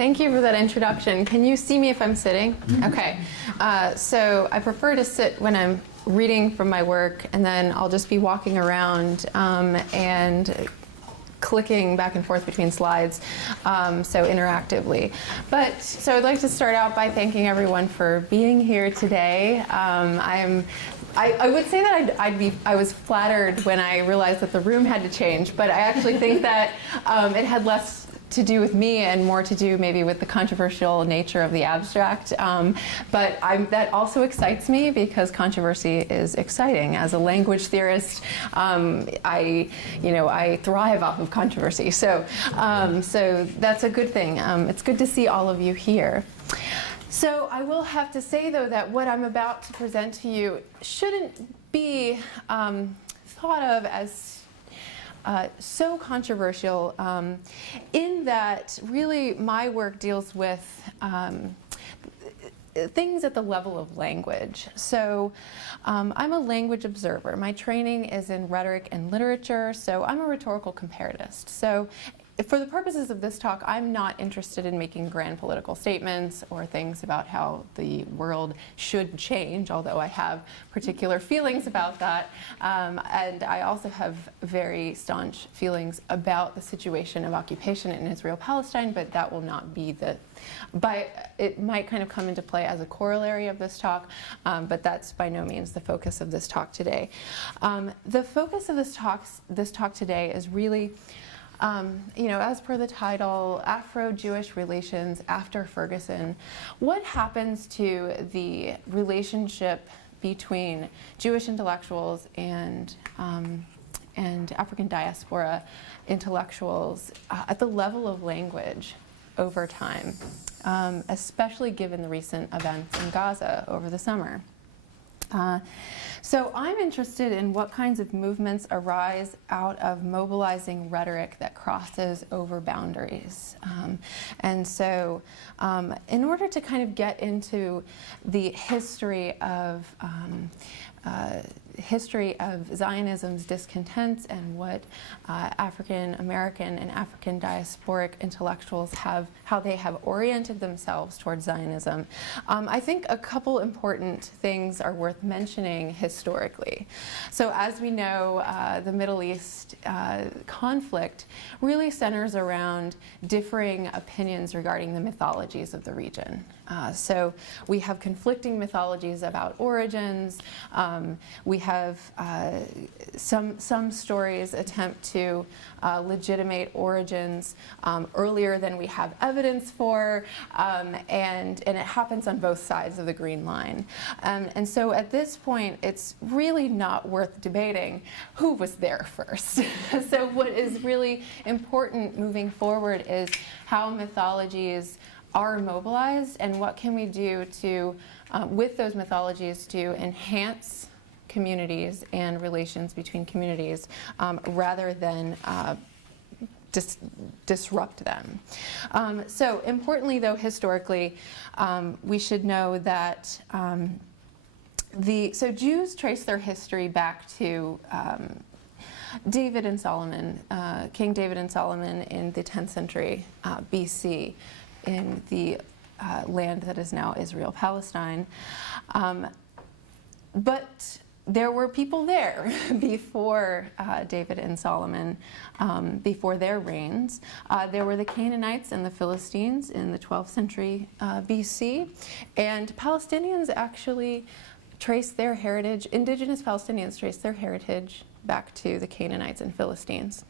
Thank you for that introduction. Can you see me if I'm sitting? Okay. So I prefer to sit when I'm reading from my work, and then I'll just be walking around and clicking back and forth between slides, so interactively. So I'd like to start out by thanking everyone for being here today. I would say that I was flattered when I realized that the room had to change, but I actually think that it had less to do with me and more to do maybe with the controversial nature of the abstract. But that also excites me because controversy is exciting. As a language theorist, I thrive off of controversy. So that's a good thing. It's good to see all of you here. So I will have to say, though, that what I'm about to present to you shouldn't be thought of as so controversial, in that really my work deals with things at the level of language. So I'm a language observer. My training is in rhetoric and literature, so I'm a rhetorical comparatist. So for the purposes of this talk, I'm not interested in making grand political statements or things about how the world should change, although I have particular feelings about that. And I also have very staunch feelings about the situation of occupation in Israel-Palestine, but that will not be it might kind of come into play as a corollary of this talk, but that's by no means the focus of this talk today. The focus of this talk today is really as per the title, Afro-Jewish relations after Ferguson. What happens to the relationship between Jewish intellectuals and African diaspora intellectuals at the level of language over time, especially given the recent events in Gaza over the summer? So I'm interested in what kinds of movements arise out of mobilizing rhetoric that crosses over boundaries. And so in order to kind of get into the history of Zionism's discontents and what African American and African diasporic intellectuals how they have oriented themselves towards Zionism, I think a couple important things are worth mentioning historically. So as we know, the Middle East conflict really centers around differing opinions regarding the mythologies of the region. So we have conflicting mythologies about origins. We have some stories attempt to legitimate origins earlier than we have evidence for, and it happens on both sides of the green line. And so at this point, it's really not worth debating who was there first. So what is really important moving forward is how mythologies are mobilized and what can we do to, with those mythologies, to enhance communities and relations between communities rather than disrupt them. So importantly, though, historically, we should know that so Jews trace their history back to David and Solomon, King David and Solomon in the 10th century BC in the land that is now Israel-Palestine. But there were people there before David and Solomon, before their reigns. There were the Canaanites and the Philistines in the 12th century BC. And Palestinians actually trace their heritage, indigenous Palestinians trace their heritage back to the Canaanites and Philistines.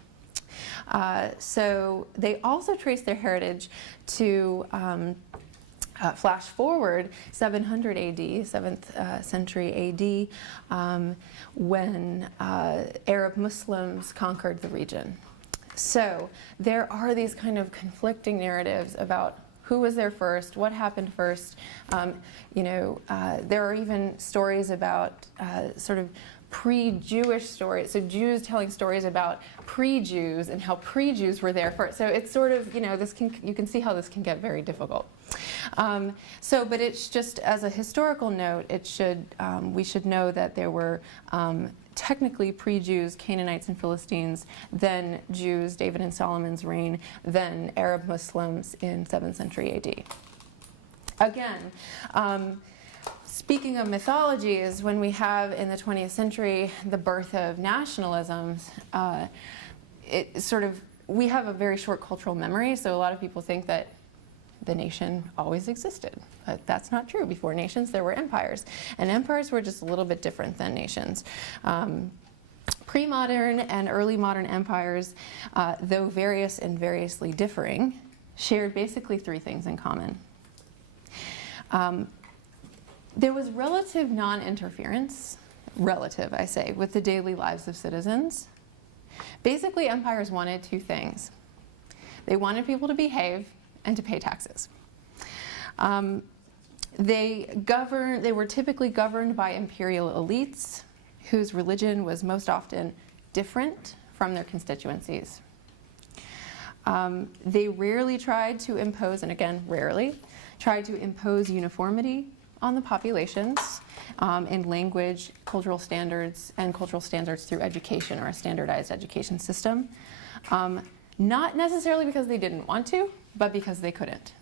So they also trace their heritage to flash forward 700 AD, 7th century AD, when Arab Muslims conquered the region. So there are these kind of conflicting narratives about who was there first, what happened first. There are even stories about sort of pre-Jewish stories, so Jews telling stories about pre-Jews and how pre-Jews were there first. So it's sort of, you can see how this can get very difficult. But it's just as a historical note, we should know that there were technically pre-Jews, Canaanites and Philistines, then Jews, David and Solomon's reign, then Arab Muslims in 7th century AD. Again, speaking of mythologies, when we have in the 20th century the birth of nationalisms, we have a very short cultural memory, so a lot of people think that the nation always existed. But that's not true. Before nations, there were empires. And empires were just a little bit different than nations. Pre-modern and early modern empires, though various and variously differing, shared basically three things in common. There was relative non-interference, relative, I say, with the daily lives of citizens. Basically, empires wanted two things. They wanted people to behave and to pay taxes. They were typically governed by imperial elites whose religion was most often different from their constituencies. They rarely tried to impose, and again, rarely, tried to impose uniformity on the populations in language, cultural standards, and cultural standards through education or a standardized education system. Not necessarily because they didn't want to, but because they couldn't.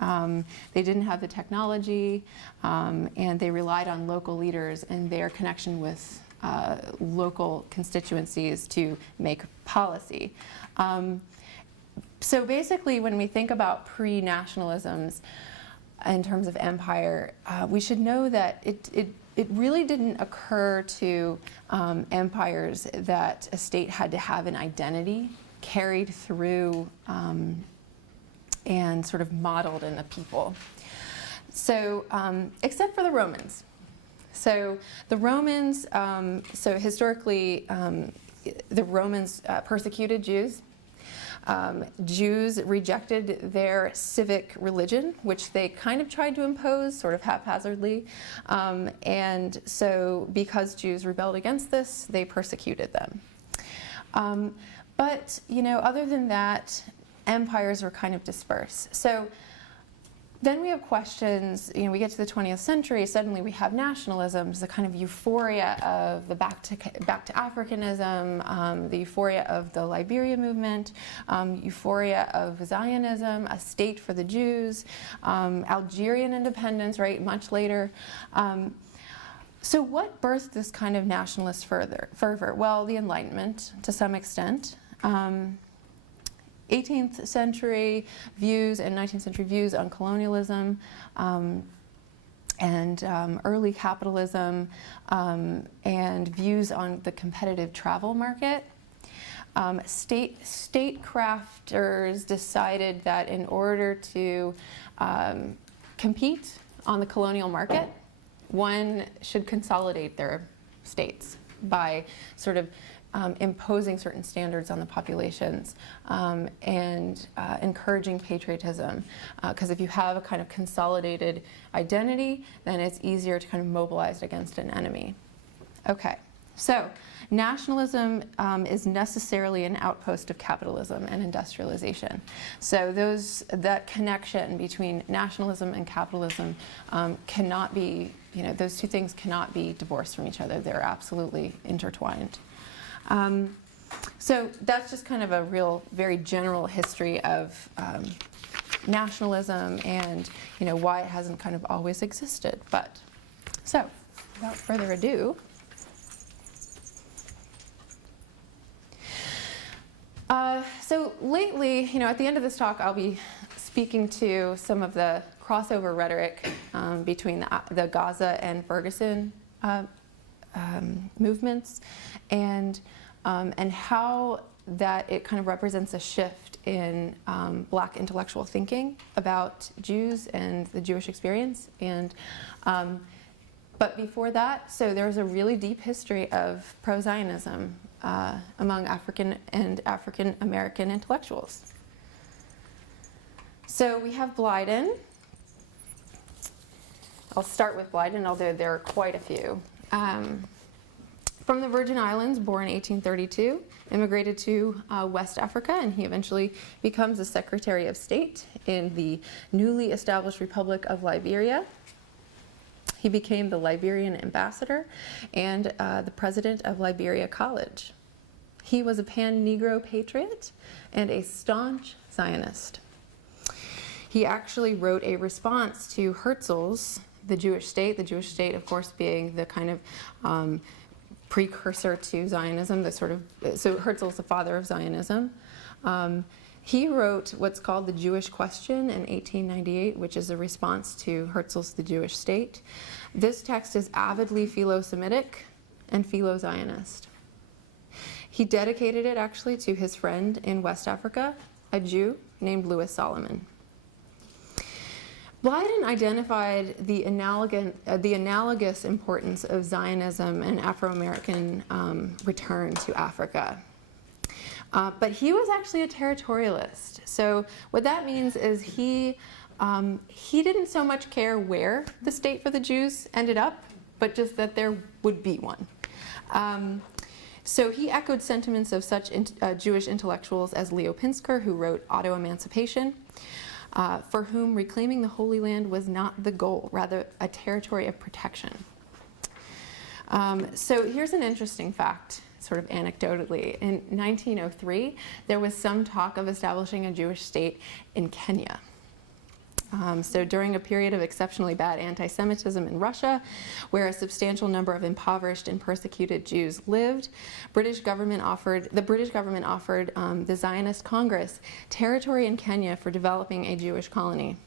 They didn't have the technology, and they relied on local leaders and their connection with local constituencies to make policy. So basically, when we think about pre-nationalisms in terms of empire, we should know that it really didn't occur to empires that a state had to have an identity carried through and sort of modeled in the people. So, except for the Romans. So the Romans, historically, the Romans persecuted Jews. Jews rejected their civic religion, which they kind of tried to impose sort of haphazardly. And so because Jews rebelled against this, they persecuted them. But, other than that, empires were kind of dispersed. So then we have questions, we get to the 20th century, suddenly we have nationalisms, the kind of euphoria of the back to Africanism, the euphoria of the Liberia movement, euphoria of Zionism, a state for the Jews, Algerian independence, right, much later. So what birthed this kind of nationalist fervor? Well, the Enlightenment, to some extent. 18th century views and 19th century views on colonialism and early capitalism and views on the competitive travel market. Statecrafters decided that in order to compete on the colonial market, one should consolidate their states by sort of imposing certain standards on the populations and encouraging patriotism. Because if you have a kind of consolidated identity, then it's easier to kind of mobilize against an enemy. Okay, so nationalism is necessarily an outpost of capitalism and industrialization. So that connection between nationalism and capitalism cannot be, those two things cannot be divorced from each other. They're absolutely intertwined. So that's just kind of a very general history of nationalism and why it hasn't kind of always existed. But so, without further ado, so lately, at the end of this talk, I'll be speaking to some of the crossover rhetoric between the Gaza and Ferguson movements, and how that it kind of represents a shift in Black intellectual thinking about Jews and the Jewish experience. And but before that, so there's a really deep history of pro-Zionism among African and African American intellectuals. So we have Blyden. I'll start with Blyden, although there are quite a few. From the Virgin Islands, born in 1832, immigrated to West Africa, and he eventually becomes the Secretary of State in the newly established Republic of Liberia. He became the Liberian ambassador and the president of Liberia College. He was a pan-Negro patriot and a staunch Zionist. He actually wrote a response to Herzl's The Jewish State, of course, being the kind of precursor to Zionism, so Herzl's the father of Zionism. He wrote what's called the Jewish Question in 1898, which is a response to Herzl's The Jewish State. This text is avidly philo-Semitic and philo-Zionist. He dedicated it actually to his friend in West Africa, a Jew named Louis Solomon. Blyden identified the analogous importance of Zionism and Afro-American return to Africa. But he was actually a territorialist. So what that means is he didn't so much care where the state for the Jews ended up, but just that there would be one. So he echoed sentiments of such Jewish intellectuals as Leo Pinsker, who wrote Auto-Emancipation, for whom reclaiming the Holy Land was not the goal, rather a territory of protection. So here's an interesting fact, sort of anecdotally. In 1903, there was some talk of establishing a Jewish state in Kenya. So during a period of exceptionally bad anti-Semitism in Russia, where a substantial number of impoverished and persecuted Jews lived, the British government offered the Zionist Congress territory in Kenya for developing a Jewish colony.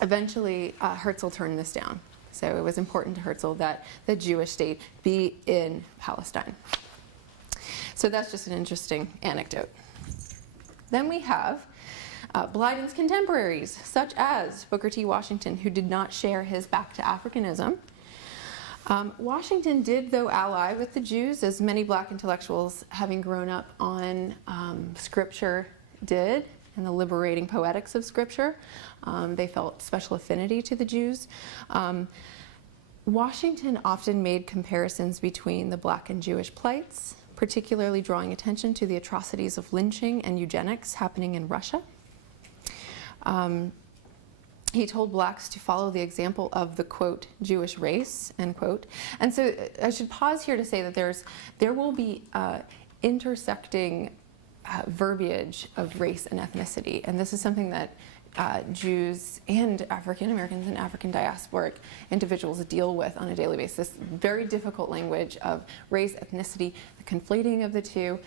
Eventually, Herzl turned this down. So it was important to Herzl that the Jewish state be in Palestine. So that's just an interesting anecdote. Then we have Blyden's contemporaries, such as Booker T. Washington, who did not share his back to Africanism. Washington did, though, ally with the Jews, as many black intellectuals, having grown up on scripture, did, and the liberating poetics of scripture. They felt special affinity to the Jews. Washington often made comparisons between the black and Jewish plights, particularly drawing attention to the atrocities of lynching and eugenics happening in Russia. He told blacks to follow the example of the, quote, Jewish race, end quote. And so I should pause here to say that there will be intersecting verbiage of race and ethnicity. And this is something that Jews and African Americans and African diasporic individuals deal with on a daily basis. Very difficult language of race, ethnicity, the conflating of the two.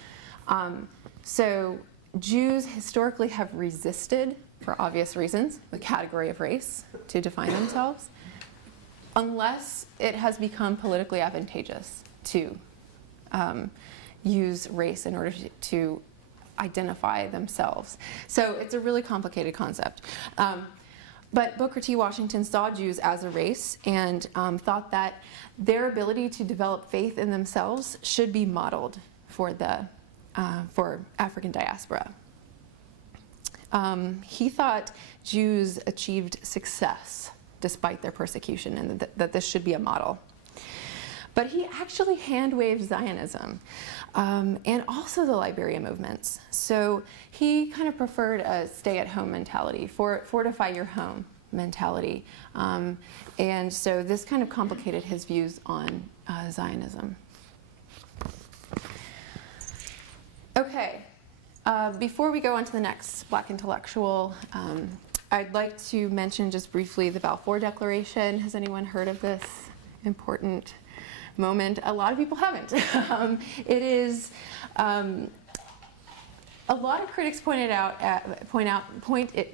So Jews historically have resisted, for obvious reasons, the category of race to define themselves, unless it has become politically advantageous to use race in order to identify themselves. So it's a really complicated concept. But Booker T. Washington saw Jews as a race and thought that their ability to develop faith in themselves should be modeled for African diaspora. He thought Jews achieved success despite their persecution, and that this should be a model. But he actually hand-waved Zionism and also the Liberia movements. So he kind of preferred a stay-at-home mentality, fortify your home mentality. And so this kind of complicated his views on Zionism. Okay. Before we go on to the next black intellectual, I'd like to mention just briefly the Balfour Declaration. Has anyone heard of this important moment? A lot of people haven't. It is, a lot of critics point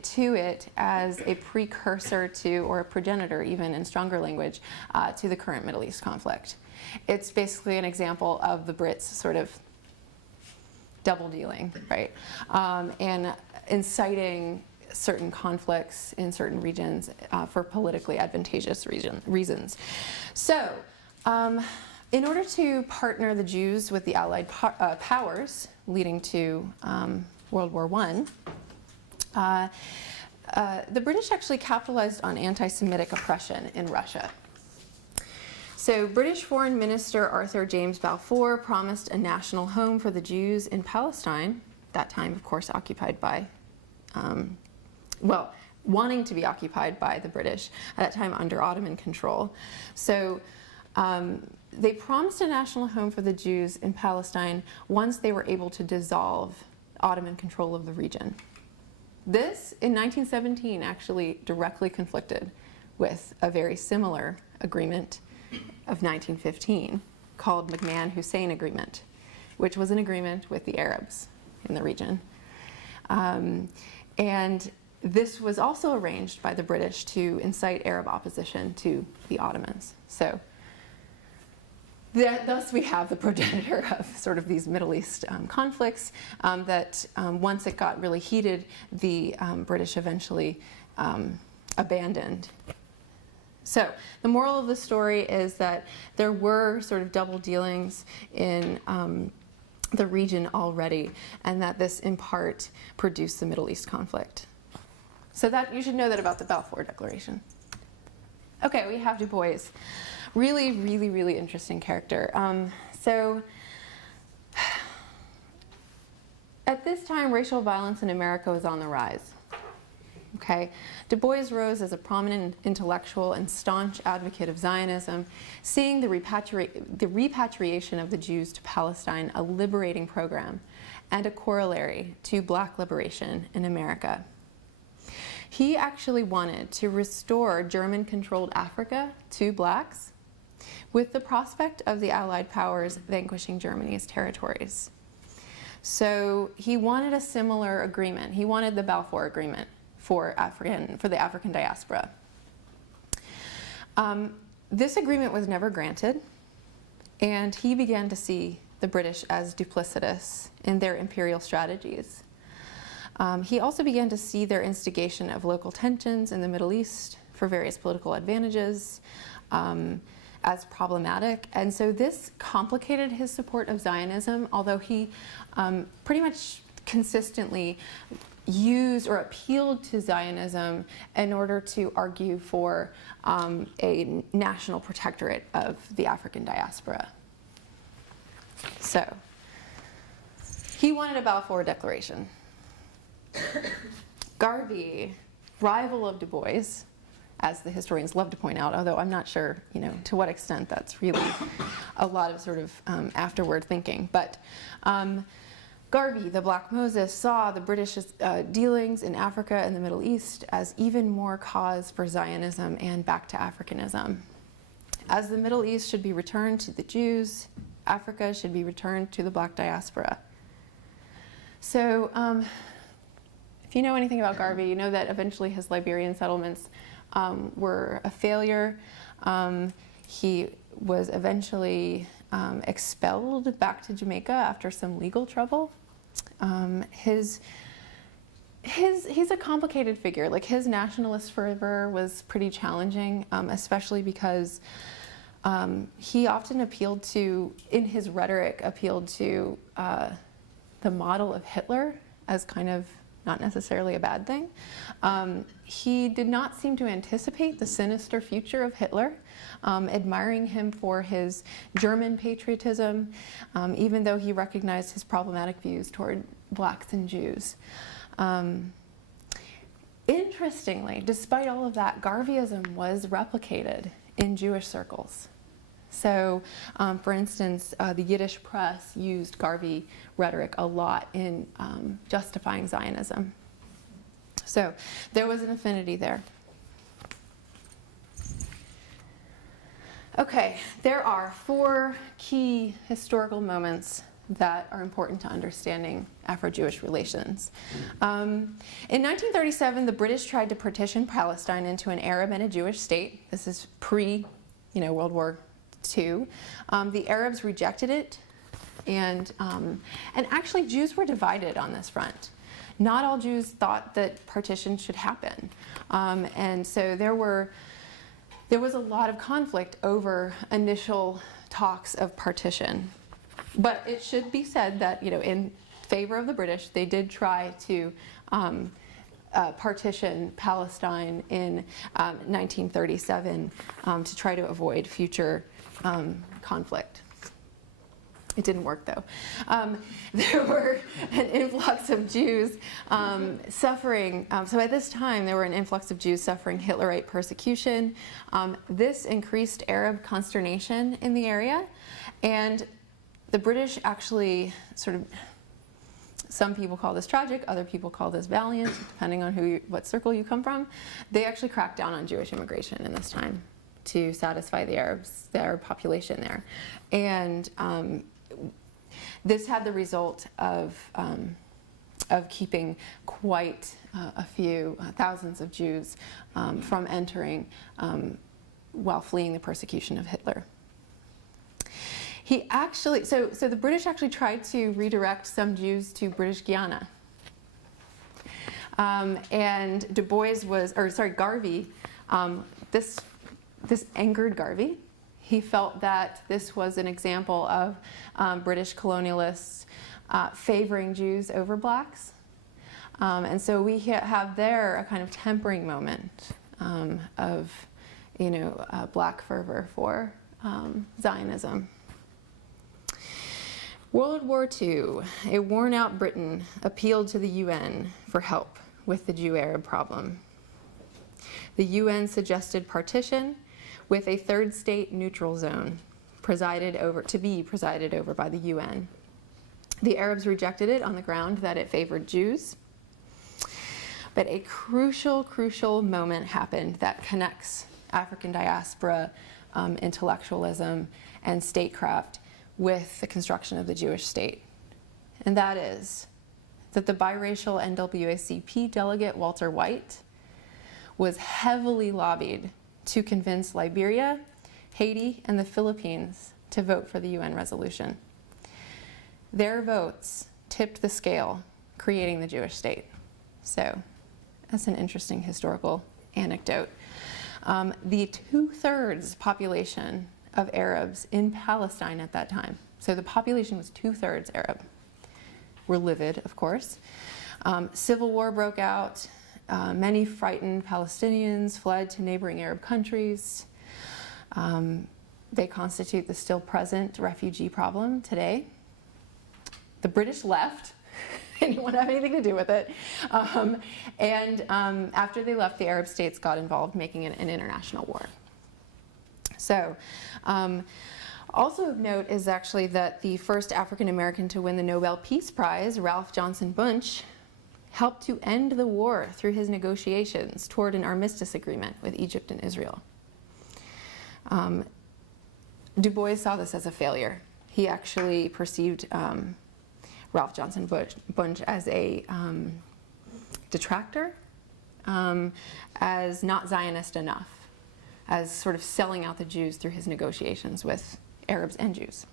to it as a precursor to, or a progenitor even in stronger language, to the current Middle East conflict. It's basically an example of the Brits sort of double dealing, right? And inciting certain conflicts in certain regions for politically advantageous reasons. So, in order to partner the Jews with the Allied powers leading to World War I, the British actually capitalized on anti-Semitic oppression in Russia. So British Foreign Minister Arthur James Balfour promised a national home for the Jews in Palestine, that time, of course, occupied by, wanting to be occupied by the British, at that time under Ottoman control. So they promised a national home for the Jews in Palestine once they were able to dissolve Ottoman control of the region. This, in 1917, actually directly conflicted with a very similar agreement of 1915 called McMahon-Hussein Agreement, which was an agreement with the Arabs in the region. And this was also arranged by the British to incite Arab opposition to the Ottomans. So thus we have the progenitor of sort of these Middle East conflicts that once it got really heated, the British eventually abandoned. So the moral of the story is that there were sort of double dealings in the region already, and that this in part produced the Middle East conflict. So that you should know that about the Balfour Declaration. Okay, we have Du Bois. Really, really, really interesting character. So at this time, racial violence in America was on the rise. Okay, Du Bois rose as a prominent intellectual and staunch advocate of Zionism, seeing the repatriation of the Jews to Palestine a liberating program and a corollary to black liberation in America. He actually wanted to restore German-controlled Africa to blacks with the prospect of the Allied powers vanquishing Germany's territories. So he wanted a similar agreement. He wanted the Balfour Agreement for the African diaspora. This agreement was never granted, and he began to see the British as duplicitous in their imperial strategies. He also began to see their instigation of local tensions in the Middle East for various political advantages as problematic, and so this complicated his support of Zionism, although he pretty much consistently used or appealed to Zionism in order to argue for a national protectorate of the African diaspora. So he wanted a Balfour Declaration. Garvey, rival of Du Bois, as the historians love to point out, although I'm not sure, to what extent that's really a lot of sort of afterward thinking. But Garvey, the Black Moses, saw the British dealings in Africa and the Middle East as even more cause for Zionism and back to Africanism. As the Middle East should be returned to the Jews, Africa should be returned to the black diaspora. So if you know anything about Garvey, you know that eventually his Liberian settlements were a failure. He was eventually expelled back to Jamaica after some legal trouble. He's a complicated figure. Like, his nationalist fervor was pretty challenging, especially because he often appealed to, in his rhetoric, the model of Hitler as kind of not necessarily a bad thing. He did not seem to anticipate the sinister future of Hitler, admiring him for his German patriotism, even though he recognized his problematic views toward blacks and Jews. Interestingly, despite all of that, Garveyism was replicated in Jewish circles. So, for instance, the Yiddish press used Garvey rhetoric a lot in justifying Zionism. So there was an affinity there. Okay, there are 4 key historical moments that are important to understanding Afro-Jewish relations. In 1937, the British tried to partition Palestine into an Arab and a Jewish state. This is World War II. The Arabs rejected it, and actually Jews were divided on this front. Not all Jews thought that partition should happen, and so there was a lot of conflict over initial talks of partition. But it should be said that, in favor of the British, they did try to partition Palestine in 1937 to try to avoid future conflict. It didn't work though. There were an influx of Jews suffering. So at this time, there were an influx of Jews suffering Hitlerite persecution. This increased Arab consternation in the area, and the British actually sort of, some people call this tragic, other people call this valiant, depending on what circle you come from. They actually cracked down on Jewish immigration in this time to satisfy the Arab population there. And this had the result of keeping quite a few thousands of Jews from entering while fleeing the persecution of Hitler. He actually, so the British actually tried to redirect some Jews to British Guiana. And Garvey, this angered Garvey. He felt that this was an example of British colonialists favoring Jews over blacks. And so we have there a kind of tempering moment of, black fervor for Zionism. World War II, a worn-out Britain appealed to the UN for help with the Jew-Arab problem. The UN suggested partition with a third state neutral zone to be presided over by the UN. The Arabs rejected it on the ground that it favored Jews. But a crucial moment happened that connects African diaspora, intellectualism, and statecraft with the construction of the Jewish state. And that is that the biracial NAACP delegate Walter White was heavily lobbied to convince Liberia, Haiti, and the Philippines to vote for the UN resolution. Their votes tipped the scale, creating the Jewish state. So that's an interesting historical anecdote. The 2/3 population of Arabs in Palestine at that time, so the population was 2/3 Arab, were livid, of course. Civil war broke out. Many frightened Palestinians fled to neighboring Arab countries. They constitute the still present refugee problem today. The British left. They didn't want to have anything to do with it. After they left, the Arab states got involved, making it an international war. So, also of note is actually that the first African American to win the Nobel Peace Prize, Ralph Johnson Bunche, helped to end the war through his negotiations toward an armistice agreement with Egypt and Israel. Du Bois saw this as a failure. He actually perceived Ralph Johnson Bunche as a detractor, as not Zionist enough, as sort of selling out the Jews through his negotiations with Arabs and Jews.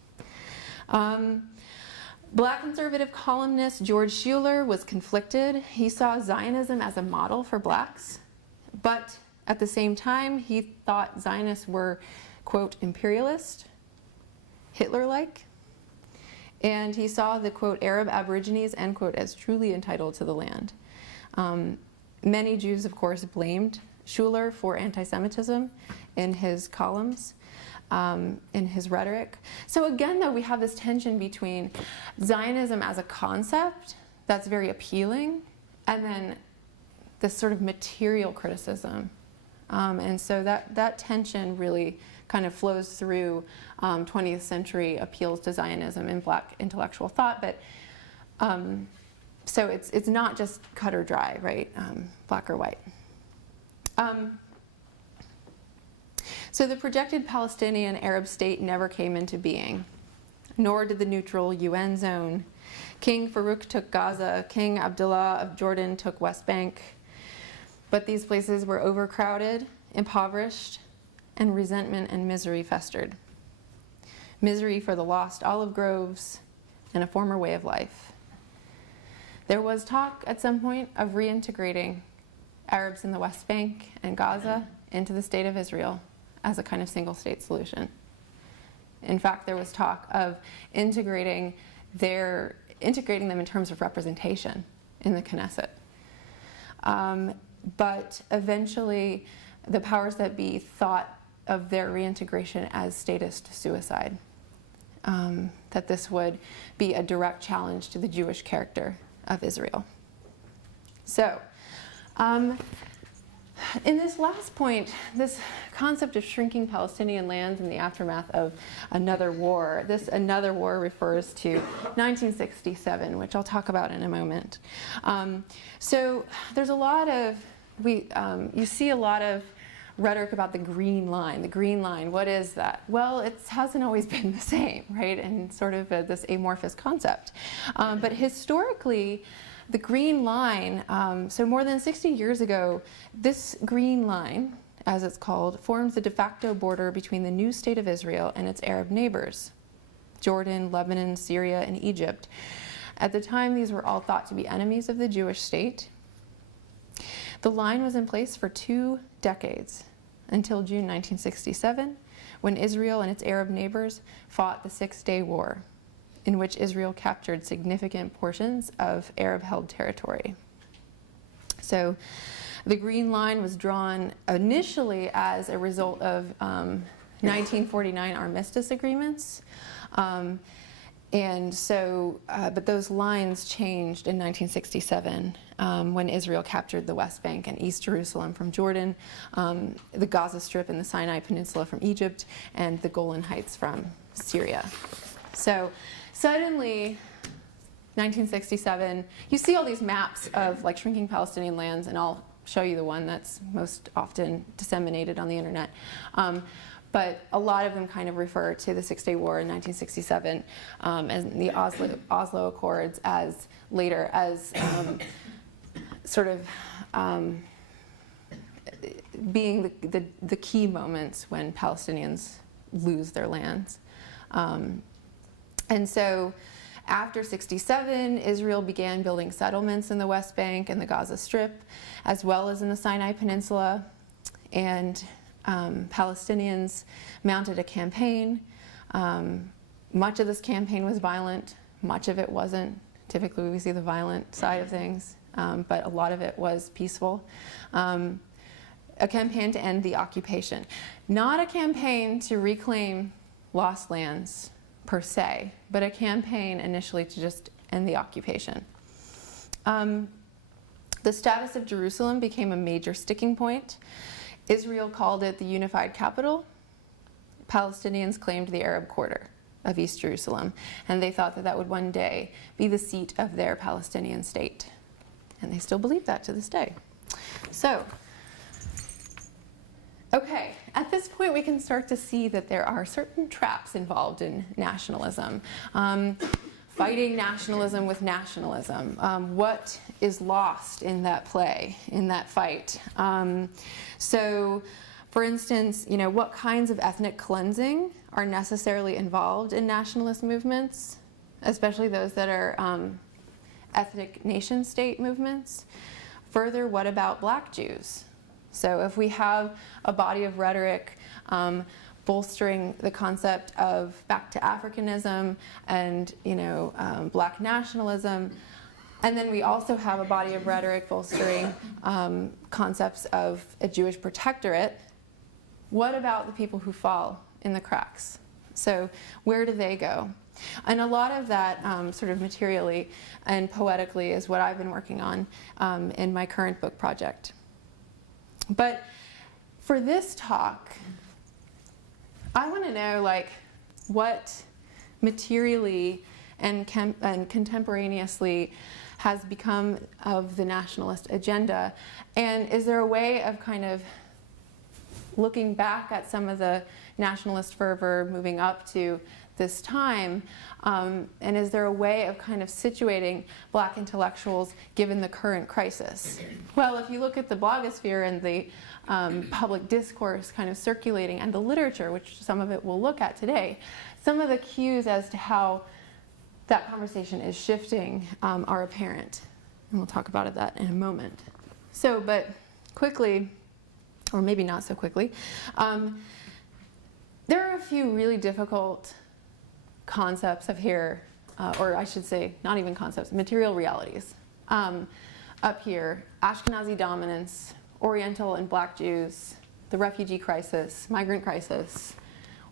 Black conservative columnist George Schuler was conflicted. He saw Zionism as a model for blacks, but at the same time, he thought Zionists were, quote, imperialist, Hitler-like, and he saw the, quote, Arab Aborigines, end quote, as truly entitled to the land. Many Jews, of course, blamed Schuler for anti-Semitism in his columns, in his rhetoric. So again, though, we have this tension between Zionism as a concept that's very appealing, and then this sort of material criticism. And so that tension really kind of flows through 20th century appeals to Zionism in black intellectual thought. But so it's not just cut or dry, right? Black or white. So the projected Palestinian Arab state never came into being, nor did the neutral UN zone. King Farouk took Gaza, King Abdullah of Jordan took West Bank, but these places were overcrowded, impoverished, and resentment and misery festered. Misery for the lost olive groves and a former way of life. There was talk at some point of reintegrating Arabs in the West Bank and Gaza into the state of Israel as a kind of single-state solution. In fact, there was talk of integrating them in terms of representation in the Knesset. But eventually, the powers that be thought of their reintegration as statist suicide. that this would be a direct challenge to the Jewish character of Israel. So, in this last point, this concept of shrinking Palestinian lands in the aftermath of another war, this another war refers to 1967, which I'll talk about in a moment. So there's a lot of, you see a lot of rhetoric about the green line. The green line, what is that? Well, it hasn't always been the same, right? And sort of this amorphous concept. But historically, the green line, so more than 60 years ago, this green line, as it's called, forms the de facto border between the new state of Israel and its Arab neighbors, Jordan, Lebanon, Syria, and Egypt. At the time, these were all thought to be enemies of the Jewish state. The line was in place for 2 decades, until June 1967, when Israel and its Arab neighbors fought the Six-Day War, in which Israel captured significant portions of Arab-held territory. So the Green Line was drawn initially as a result of 1949 armistice agreements. And so, but those lines changed in 1967 when Israel captured the West Bank and East Jerusalem from Jordan, the Gaza Strip and the Sinai Peninsula from Egypt, and the Golan Heights from Syria. So suddenly, 1967, you see all these maps of like shrinking Palestinian lands, and I'll show you the one that's most often disseminated on the internet. But a lot of them kind of refer to the Six-Day War in 1967 and the Oslo Accords as later as sort of being the key moments when Palestinians lose their lands. And so after 1967, Israel began building settlements in the West Bank and the Gaza Strip, as well as in the Sinai Peninsula. And Palestinians mounted a campaign. Much of this campaign was violent, much of it wasn't. Typically we see the violent side of things, but a lot of it was peaceful. A campaign to end the occupation. Not a campaign to reclaim lost lands per se, but a campaign initially to just end the occupation. The status of Jerusalem became a major sticking point. Israel called it the unified capital. Palestinians claimed the Arab quarter of East Jerusalem, and they thought that that would one day be the seat of their Palestinian state. And they still believe that to this day. So, okay, at this point we can start to see that there are certain traps involved in nationalism. Fighting nationalism with nationalism. What is lost in that play, in that fight? So, for instance, you know, what kinds of ethnic cleansing are necessarily involved in nationalist movements, especially those that are ethnic nation-state movements? Further, what about black Jews? So if we have a body of rhetoric bolstering the concept of back to Africanism and, you know, black nationalism, and then we also have a body of rhetoric bolstering concepts of a Jewish protectorate, what about the people who fall in the cracks? So where do they go? And a lot of that sort of materially and poetically is what I've been working on in my current book project. But for this talk, I want to know, like, what materially and contemporaneously has become of the nationalist agenda, and is there a way of kind of looking back at some of the nationalist fervor moving up to this time, and is there a way of kind of situating black intellectuals given the current crisis? Well, if you look at the blogosphere and the public discourse kind of circulating and the literature, which some of it we'll look at today, some of the cues as to how that conversation is shifting are apparent. And we'll talk about that in a moment. So, but quickly, or maybe not so quickly, there are a few really difficult concepts of here, or I should say, not even concepts, material realities. Up here, Ashkenazi dominance, Oriental and black Jews, the refugee crisis, migrant crisis,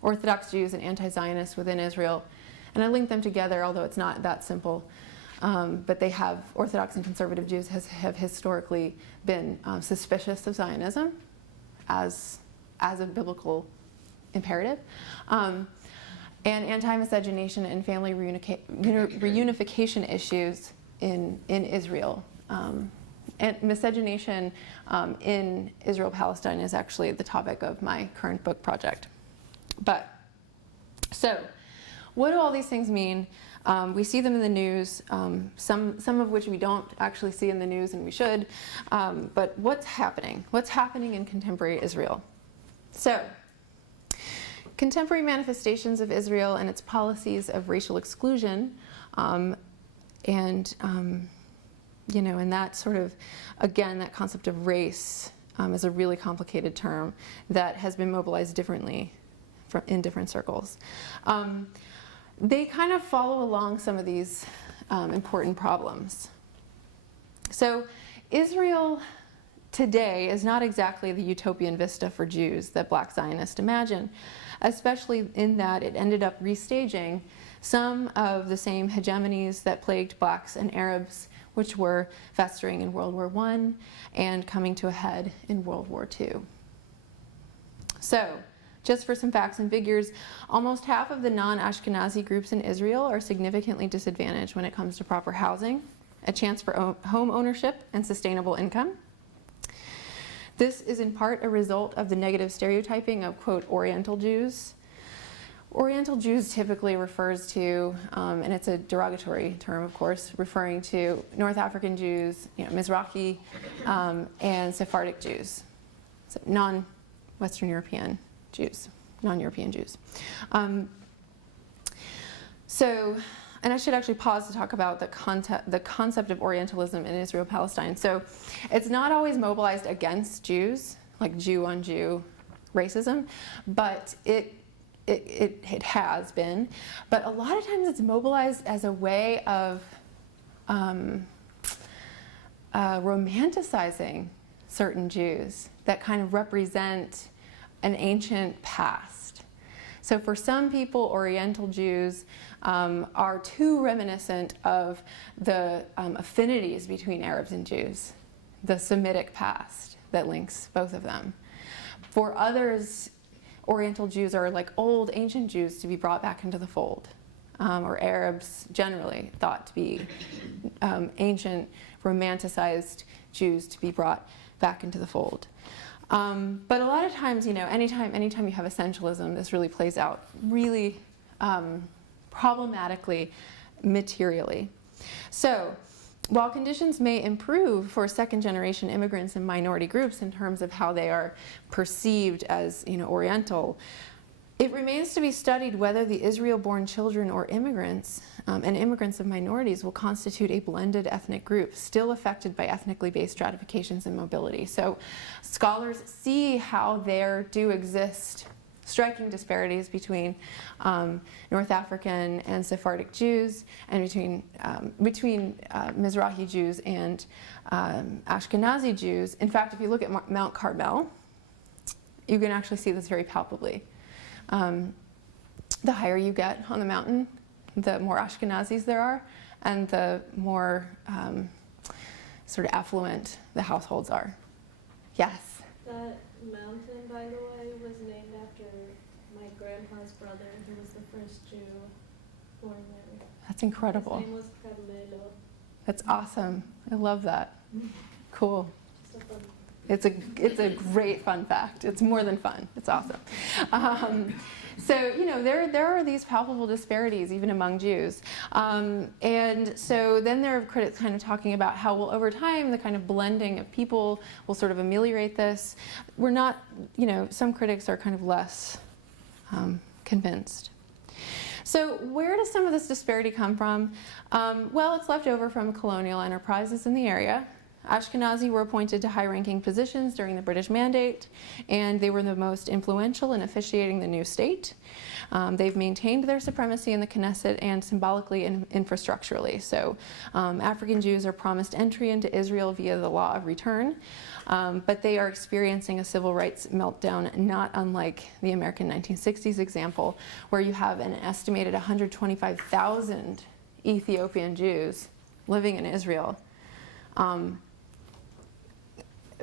Orthodox Jews and anti-Zionists within Israel. And I link them together, although it's not that simple. But they have, Orthodox and conservative Jews have historically been suspicious of Zionism as a biblical imperative. And anti-miscegenation and family reunification issues in Israel. And miscegenation in Israel-Palestine is actually the topic of my current book project. So, what do all these things mean? We see them in the news, some of which we don't actually see in the news, and we should. But what's happening? What's happening in contemporary Israel? So, contemporary manifestations of Israel and its policies of racial exclusion, and that sort of, again, that concept of race is a really complicated term that has been mobilized differently in different circles. They kind of follow along some of these important problems. So Israel today is not exactly the utopian vista for Jews that Black Zionists imagine, especially in that it ended up restaging some of the same hegemonies that plagued Blacks and Arabs, which were festering in World War I and coming to a head in World War II. So, just for some facts and figures, almost half of the non-Ashkenazi groups in Israel are significantly disadvantaged when it comes to proper housing, a chance for home ownership, and sustainable income. This is in part a result of the negative stereotyping of, quote, Oriental Jews. Oriental Jews typically refers to, and it's a derogatory term, of course, referring to North African Jews, Mizrahi, and Sephardic Jews, so non-Western European Jews, non-European Jews. And I should actually pause to talk about the concept of Orientalism in Israel-Palestine. So it's not always mobilized against Jews, like Jew-on-Jew racism, but it has been. But a lot of times it's mobilized as a way of romanticizing certain Jews that kind of represent an ancient past. So for some people, Oriental Jews are too reminiscent of the affinities between Arabs and Jews, the Semitic past that links both of them. For others, Oriental Jews are like old ancient Jews to be brought back into the fold, or Arabs generally thought to be ancient, romanticized Jews to be brought back into the fold. But a lot of times, anytime you have essentialism, this really plays out really problematically, materially. So, while conditions may improve for second-generation immigrants and minority groups in terms of how they are perceived as, Oriental, it remains to be studied whether the Israel-born children or immigrants and immigrants of minorities will constitute a blended ethnic group, still affected by ethnically based stratifications and mobility. So scholars see how there do exist striking disparities between North African and Sephardic Jews, and between Mizrahi Jews and Ashkenazi Jews. In fact, if you look at Mount Carmel, you can actually see this very palpably. The higher you get on the mountain, the more Ashkenazis there are, and the more sort of affluent the households are. Yes? That mountain, by the way, was named after my grandpa's brother, who was the first Jew born there. That's incredible. His name was Carmelo. That's awesome. I love that. Cool. Just a fun. It's a great fun fact. It's more than fun. It's awesome. So there are these palpable disparities even among Jews, and so then there are critics kind of talking about how, well, over time the kind of blending of people will sort of ameliorate this. We're not, some critics are kind of less convinced. So where does some of this disparity come from? Well, it's left over from colonial enterprises in the area. Ashkenazi were appointed to high-ranking positions during the British Mandate, and they were the most influential in officiating the new state. They've maintained their supremacy in the Knesset and symbolically and infrastructurally. So African Jews are promised entry into Israel via the law of return, but they are experiencing a civil rights meltdown not unlike the American 1960s example, where you have an estimated 125,000 Ethiopian Jews living in Israel.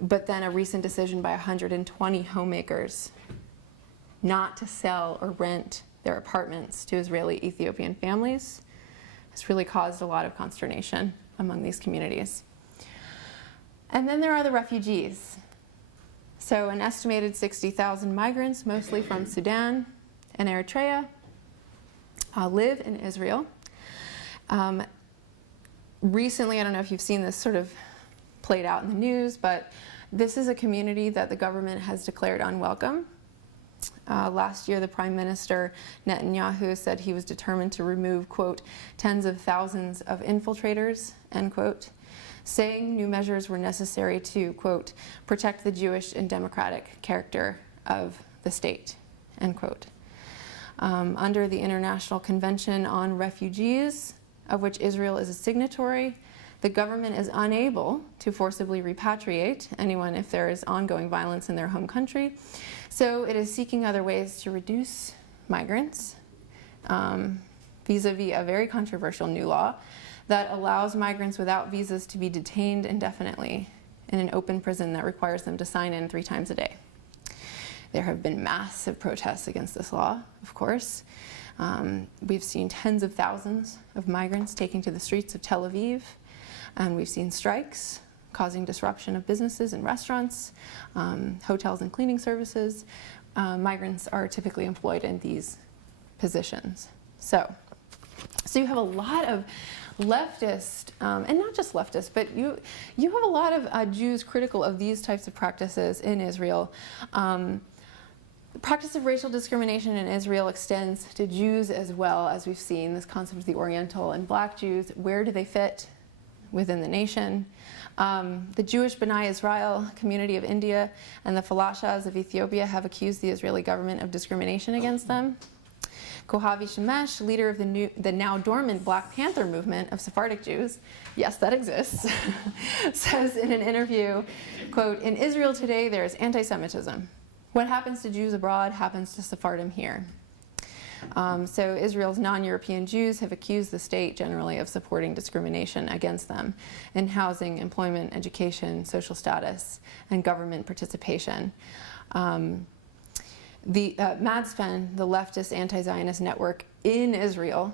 But then a recent decision by 120 homemakers not to sell or rent their apartments to Israeli Ethiopian families has really caused a lot of consternation among these communities. And then there are the refugees. So an estimated 60,000 migrants, mostly from Sudan and Eritrea, live in Israel. Recently, I don't know if you've seen this sort of played out in the news, but this is a community that the government has declared unwelcome. Last year, the Prime Minister Netanyahu said he was determined to remove, quote, tens of thousands of infiltrators, end quote, saying new measures were necessary to, quote, protect the Jewish and democratic character of the state, end quote. Under the International Convention on Refugees, of which Israel is a signatory, the government is unable to forcibly repatriate anyone if there is ongoing violence in their home country. So it is seeking other ways to reduce migrants vis-a-vis a very controversial new law that allows migrants without visas to be detained indefinitely in an open prison that requires them to sign in 3 times a day. There have been massive protests against this law, of course. We've seen tens of thousands of migrants taking to the streets of Tel Aviv, and we've seen strikes causing disruption of businesses and restaurants, hotels and cleaning services. Migrants are typically employed in these positions. So you have a lot of leftist, and not just leftist, but you have a lot of Jews critical of these types of practices in Israel. The practice of racial discrimination in Israel extends to Jews as well, as we've seen, this concept of the Oriental and Black Jews. Where do they fit within the nation? The Jewish B'nai Israel community of India and the Falashas of Ethiopia have accused the Israeli government of discrimination against them. Kohavi Shemesh, leader of the now dormant Black Panther movement of Sephardic Jews, yes, that exists, says in an interview, quote, "In Israel today there is anti-Semitism. What happens to Jews abroad happens to Sephardim here." So Israel's non-European Jews have accused the state generally of supporting discrimination against them in housing, employment, education, social status, and government participation. The Madspen, the leftist anti-Zionist network in Israel,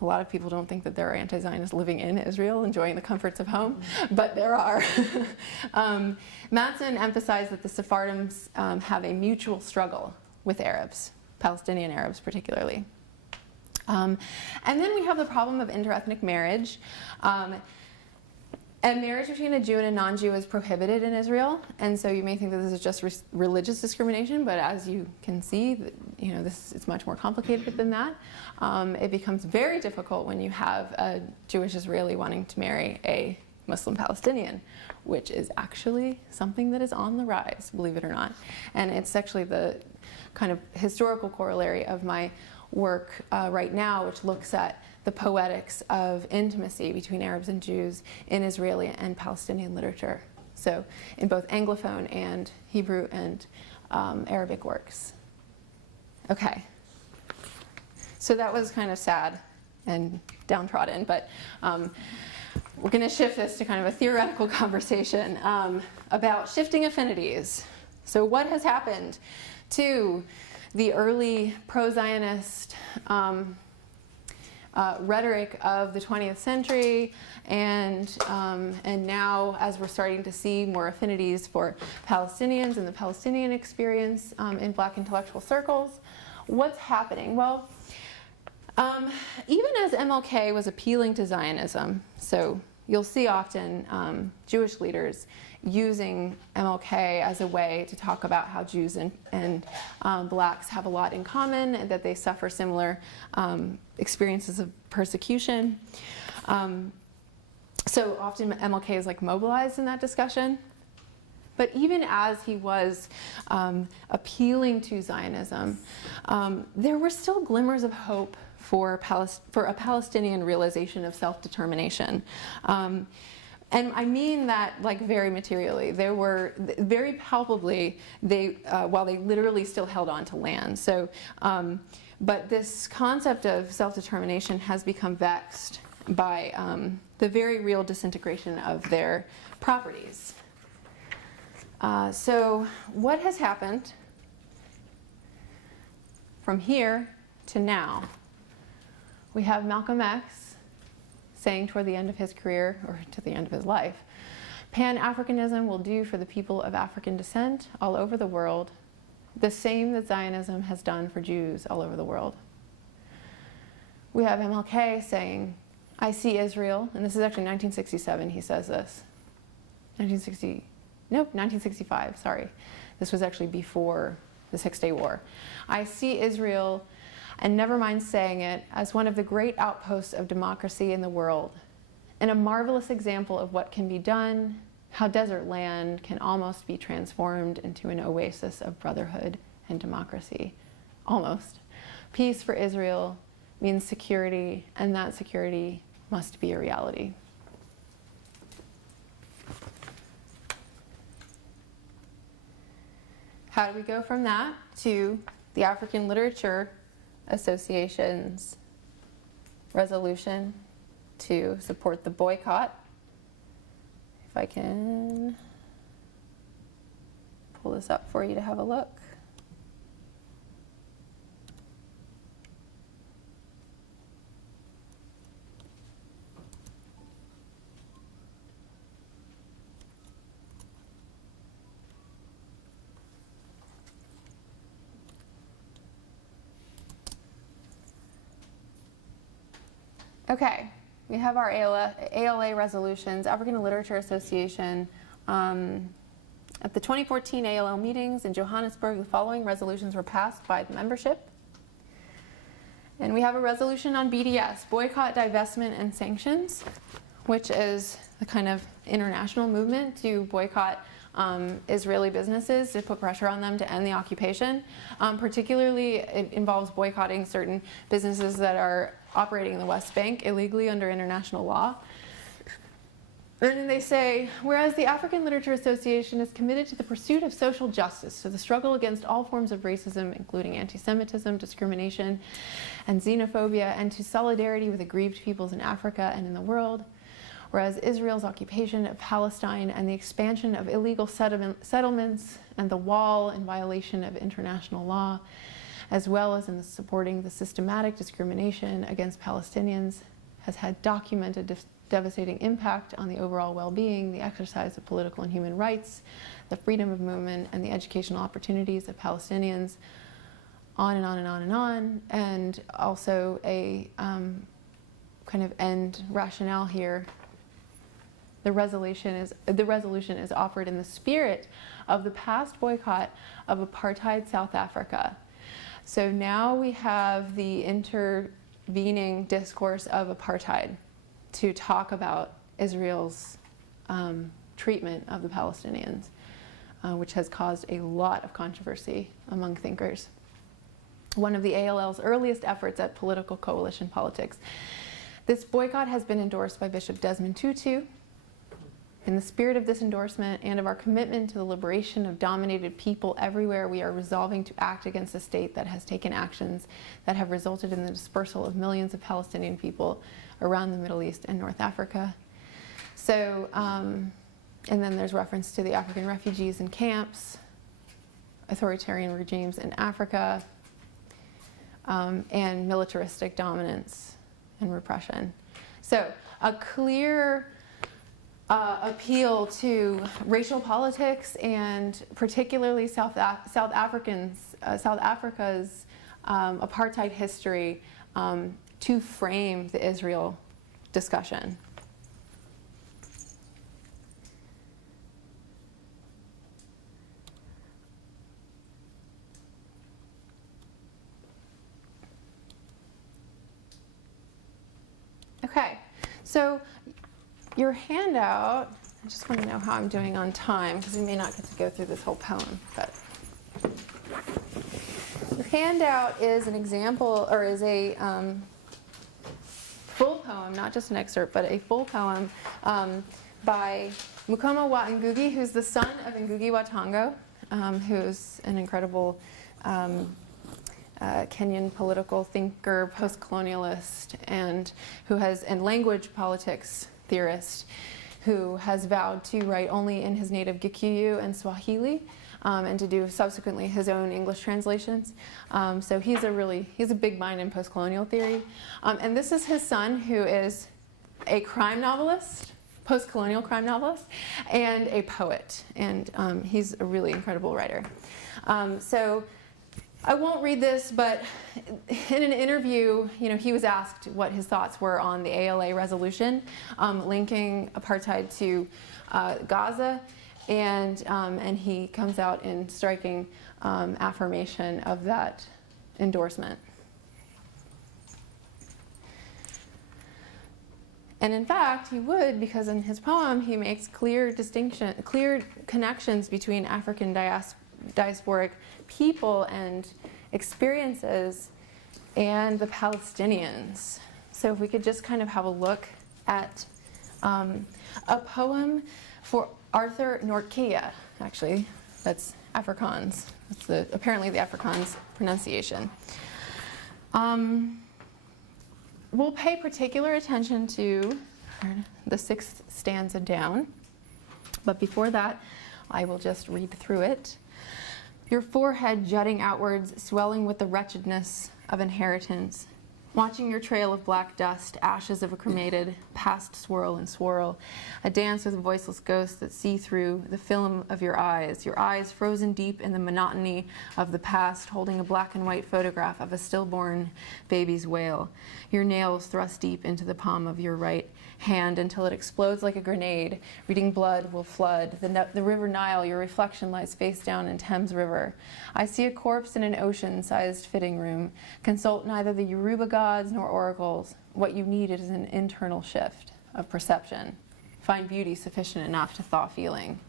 a lot of people don't think that there are anti-Zionists living in Israel enjoying the comforts of home, but there are. Madspen emphasized that the Sephardims have a mutual struggle with Arabs, Palestinian Arabs particularly. And then we have the problem of interethnic marriage. And marriage between a Jew and a non-Jew is prohibited in Israel, and so you may think that this is just religious discrimination, but as you can see, it's much more complicated than that. It becomes very difficult when you have a Jewish Israeli wanting to marry a Muslim Palestinian, which is actually something that is on the rise, believe it or not. And it's actually the kind of historical corollary of my work right now, which looks at the poetics of intimacy between Arabs and Jews in Israeli and Palestinian literature. So in both Anglophone and Hebrew and Arabic works. Okay. So that was kind of sad and downtrodden, but we're going to shift this to kind of a theoretical conversation about shifting affinities. So what has happened to the early pro-Zionist rhetoric of the 20th century, and now as we're starting to see more affinities for Palestinians and the Palestinian experience in Black intellectual circles, what's happening? Well, even as MLK was appealing to Zionism, so you'll see often Jewish leaders using MLK as a way to talk about how Jews and Blacks have a lot in common and that they suffer similar experiences of persecution. So often MLK is like mobilized in that discussion. But even as he was appealing to Zionism, there were still glimmers of hope for a Palestinian realization of self-determination. And I mean that like very materially. There were very palpably, while they literally still held on to land. So, but this concept of self-determination has become vexed by the very real disintegration of their properties. So what has happened from here to now? We have Malcolm X saying toward the end of his career, or to the end of his life, Pan-Africanism will do for the people of African descent all over the world the same that Zionism has done for Jews all over the world. We have MLK saying, I see Israel, and this is actually 1967 he says this. 1965, sorry. This was actually before the Six-Day War. I see Israel, and never mind saying it, as one of the great outposts of democracy in the world, and a marvelous example of what can be done, how desert land can almost be transformed into an oasis of brotherhood and democracy. Almost. Peace for Israel means security, and that security must be a reality. How do we go from that to the African Literature Association's resolution to support the boycott? If I can pull this up for you to have a look. Okay, we have our ALA resolutions, African Literature Association. At the 2014 ALL meetings in Johannesburg, the following resolutions were passed by the membership. And we have a resolution on BDS, Boycott, Divestment, and Sanctions, which is the kind of international movement to boycott Israeli businesses, to put pressure on them to end the occupation. Particularly, it involves boycotting certain businesses that are operating in the West Bank illegally under international law. And then they say, whereas the African Literature Association is committed to the pursuit of social justice, to the struggle against all forms of racism, including anti-Semitism, discrimination, and xenophobia, and to solidarity with aggrieved peoples in Africa and in the world, whereas Israel's occupation of Palestine and the expansion of illegal settlements and the wall in violation of international law, as well as in supporting the systematic discrimination against Palestinians, has had documented devastating impact on the overall well-being, the exercise of political and human rights, the freedom of movement, and the educational opportunities of Palestinians, on and on and on and on. And also a kind of end rationale here. The resolution is offered in the spirit of the past boycott of apartheid South Africa. So now we have the intervening discourse of apartheid to talk about Israel's treatment of the Palestinians, which has caused a lot of controversy among thinkers. One of the ALL's earliest efforts at political coalition politics. This boycott has been endorsed by Bishop Desmond Tutu. In the spirit of this endorsement and of our commitment to the liberation of dominated people everywhere, we are resolving to act against a state that has taken actions that have resulted in the dispersal of millions of Palestinian people around the Middle East and North Africa. So, and then there's reference to the African refugees in camps, authoritarian regimes in Africa, and militaristic dominance and repression. So, a clear appeal to racial politics and particularly South Africa's apartheid history to frame the Israel discussion. Okay, so your handout, I just want to know how I'm doing on time because we may not get to go through this whole poem, but your handout is an example, or is a full poem, not just an excerpt, but a full poem by Mukoma wa Ngugi, who's the son of Ngugi wa Thiong'o, who's an incredible Kenyan political thinker, post-colonialist, and language politics theorist, who has vowed to write only in his native Gikuyu and Swahili, and to do subsequently his own English translations. So he's a big mind in post-colonial theory. And this is his son, who is a crime novelist, post-colonial crime novelist, and a poet. And he's a really incredible writer. So I won't read this, but in an interview, he was asked what his thoughts were on the ALA resolution, linking apartheid to Gaza, and he comes out in striking affirmation of that endorsement. And in fact, he would, because in his poem he makes clear connections between African diasporic people and experiences and the Palestinians. So if we could just kind of have a look at a poem for Arthur Nortkia, actually, that's Afrikaans. That's apparently the Afrikaans pronunciation. We'll pay particular attention to the sixth stanza down, but before that, I will just read through it. Your forehead jutting outwards, swelling with the wretchedness of inheritance, watching your trail of black dust, ashes of a cremated past swirl and swirl, a dance with voiceless ghosts that see through the film of your eyes frozen deep in the monotony of the past, holding a black and white photograph of a stillborn baby's wail, your nails thrust deep into the palm of your right hand until it explodes like a grenade. Reading blood will flood. The river Nile, your reflection lies face down in Thames River. I see a corpse in an ocean-sized fitting room. Consult neither the Yoruba gods nor oracles. What you need is an internal shift of perception. Find beauty sufficient enough to thaw feeling.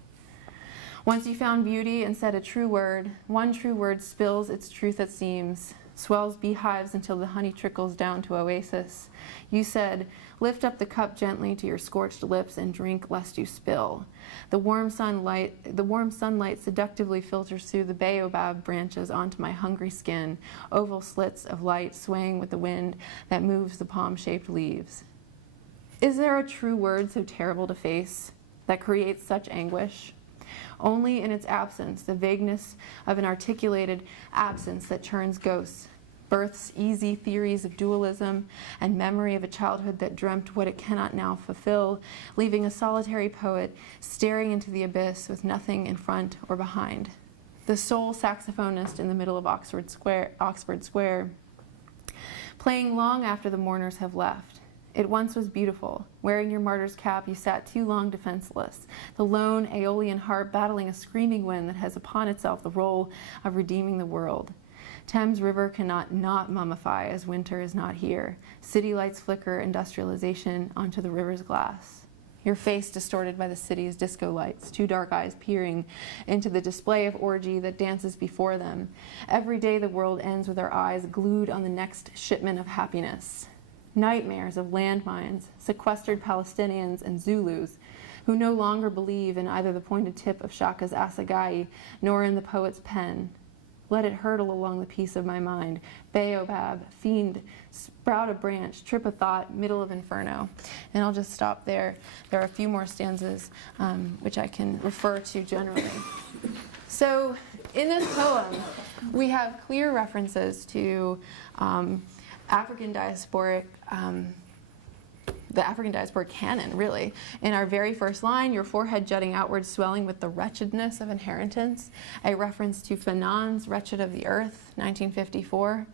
Once you found beauty and said a true word, one true word spills its truth it seems, swells beehives until the honey trickles down to oasis. You said, lift up the cup gently to your scorched lips and drink lest you spill. The warm sunlight seductively filters through the baobab branches onto my hungry skin, oval slits of light swaying with the wind that moves the palm-shaped leaves. Is there a true word so terrible to face that creates such anguish? Only in its absence, the vagueness of an articulated absence that turns ghosts, births easy theories of dualism, and memory of a childhood that dreamt what it cannot now fulfill, leaving a solitary poet staring into the abyss with nothing in front or behind. The sole saxophonist in the middle of Oxford Square, playing long after the mourners have left. It once was beautiful. Wearing your martyr's cap, you sat too long defenseless, the lone Aeolian harp battling a screaming wind that has upon itself the role of redeeming the world. Thames River cannot not mummify as winter is not here. City lights flicker industrialization onto the river's glass. Your face distorted by the city's disco lights, two dark eyes peering into the display of orgy that dances before them. Every day the world ends with our eyes glued on the next shipment of happiness. Nightmares of landmines, sequestered Palestinians and Zulus who no longer believe in either the pointed tip of Shaka's assegai nor in the poet's pen. Let it hurtle along the piece of my mind. Baobab, fiend, sprout a branch, trip a thought, middle of inferno. And I'll just stop there. There are a few more stanzas which I can refer to generally. So in this poem, we have clear references to African diasporic, the African diasporic canon, really. In our very first line, your forehead jutting outward, swelling with the wretchedness of inheritance, a reference to Fanon's Wretched of the Earth, 1954.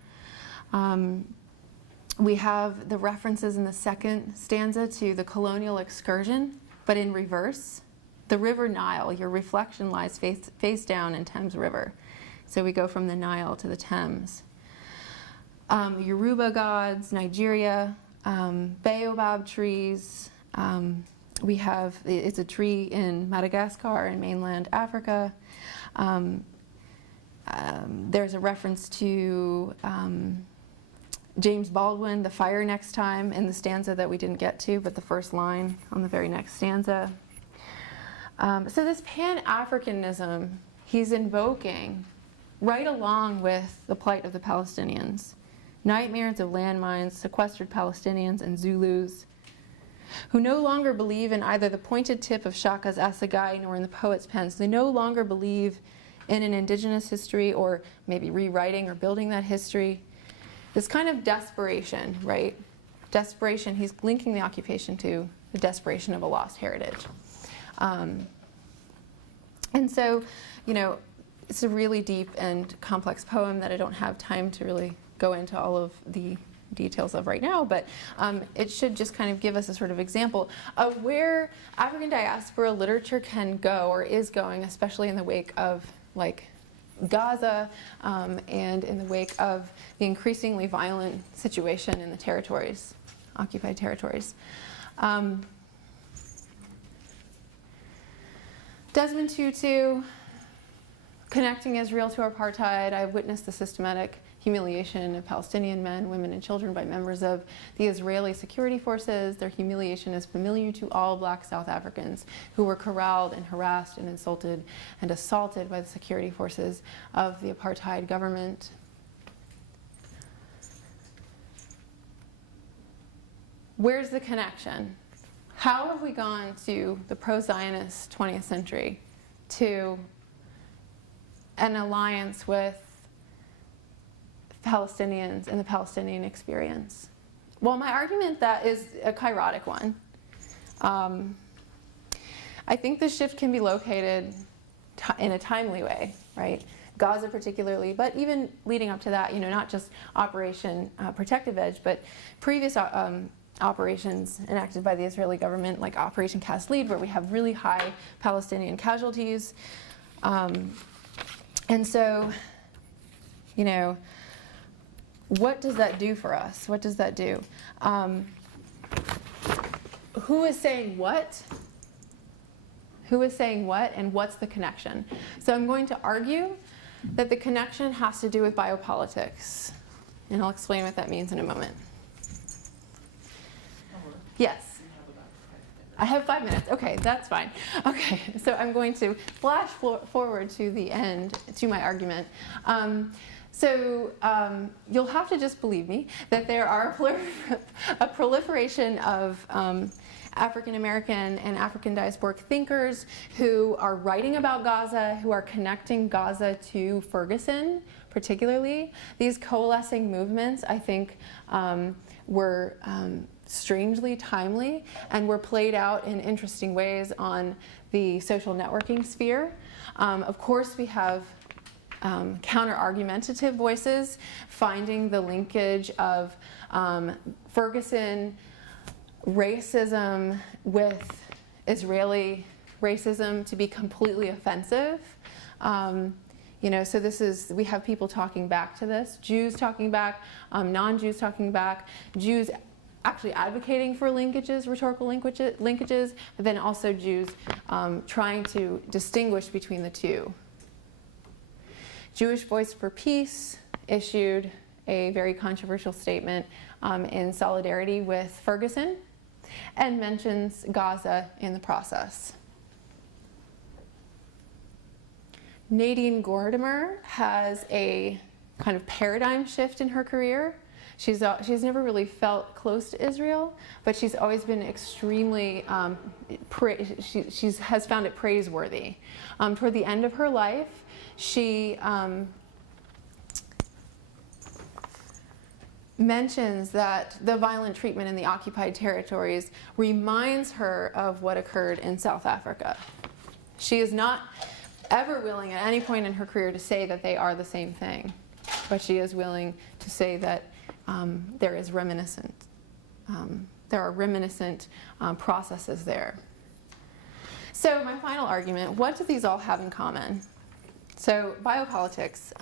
We have the references in the second stanza to the colonial excursion, but in reverse. The river Nile, your reflection lies face down in Thames River. So we go from the Nile to the Thames. Yoruba gods, Nigeria, baobab trees, it's a tree in Madagascar in mainland Africa. There's a reference to James Baldwin, the fire next time, in the stanza that we didn't get to, but the first line on the very next stanza. So this Pan-Africanism he's invoking right along with the plight of the Palestinians. Nightmares of landmines, sequestered Palestinians, and Zulus, who no longer believe in either the pointed tip of Shaka's assegai nor in the poet's pens. They no longer believe in an indigenous history or maybe rewriting or building that history. This kind of desperation, right? Desperation, he's linking the occupation to the desperation of a lost heritage. And so, you know, it's a really deep and complex poem that I don't have time to really go into all of the details of right now, but it should just kind of give us a sort of example of where African diaspora literature can go or is going, especially in the wake of like Gaza and in the wake of the increasingly violent situation in the territories, occupied territories. Desmond Tutu, connecting Israel to apartheid. I witnessed the systematic humiliation of Palestinian men, women, and children by members of the Israeli security forces. Their humiliation is familiar to all black South Africans who were corralled and harassed and insulted and assaulted by the security forces of the apartheid government. Where's the connection? How have we gone to the pro-Zionist 20th century to an alliance with Palestinians and the Palestinian experience? Well, my argument that is a kairotic one. I think the shift can be located in a timely way, right? Gaza particularly, but even leading up to that, you know, not just Operation Protective Edge, but previous operations enacted by the Israeli government, like Operation Cast Lead, where we have really high Palestinian casualties. And so, you know, what does that do for us? What does that do? Who is saying what? Who is saying what, and what's the connection? So I'm going to argue that the connection has to do with biopolitics. And I'll explain what that means in a moment. Yes. I have 5 minutes. Okay, that's fine. Okay, so I'm going to flash forward to the end, to my argument. You'll have to just believe me that there are a proliferation of African American and African diasporic thinkers who are writing about Gaza, who are connecting Gaza to Ferguson, particularly. These coalescing movements, I think, were strangely timely and were played out in interesting ways on the social networking sphere. Of course, we have counter-argumentative voices finding the linkage of Ferguson racism with Israeli racism to be completely offensive. You know, so we have people talking back to this, Jews talking back, non-Jews talking back, Jews actually advocating for linkages, rhetorical linkages, but then also Jews trying to distinguish between the two. Jewish Voice for Peace issued a very controversial statement in solidarity with Ferguson and mentions Gaza in the process. Nadine Gordimer has a kind of paradigm shift in her career. She's never really felt close to Israel, but she's always been extremely, she has found it praiseworthy. Toward the end of her life, she mentions that the violent treatment in the occupied territories reminds her of what occurred in South Africa. She is not ever willing at any point in her career to say that they are the same thing, but she is willing to say that there is reminiscent. There are reminiscent processes there. So my final argument, what do these all have in common? So biopolitics.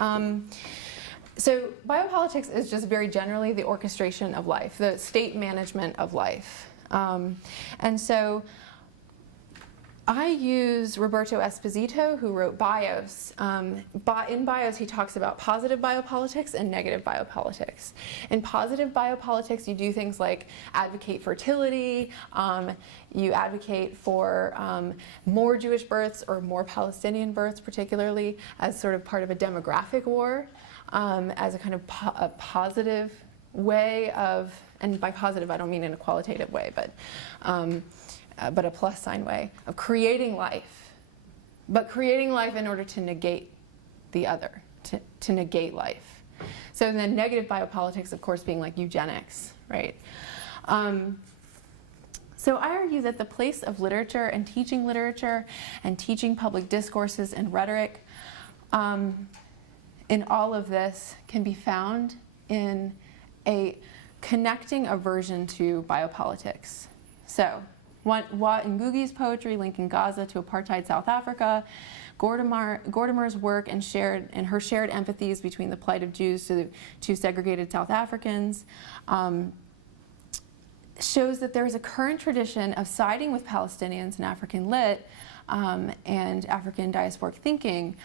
So biopolitics is just very generally the orchestration of life, the state management of life. And so I use Roberto Esposito, who wrote BIOS. In BIOS, he talks about positive biopolitics and negative biopolitics. In positive biopolitics, you do things like advocate fertility, you advocate for more Jewish births or more Palestinian births, particularly as sort of part of a demographic war, as a kind of a positive way of, and by positive I don't mean in a qualitative way, but a plus sign way of creating life, but creating life in order to negate the other, to negate life. So then negative biopolitics, of course, being like eugenics, right? So I argue that the place of literature and teaching public discourses and rhetoric in all of this can be found in a connecting aversion to biopolitics. So Wa Ngugi's poetry linking Gaza to apartheid South Africa, Gordimer's work and her shared empathies between the plight of Jews to segregated South Africans, shows that there is a current tradition of siding with Palestinians and African lit and African diasporic thinking,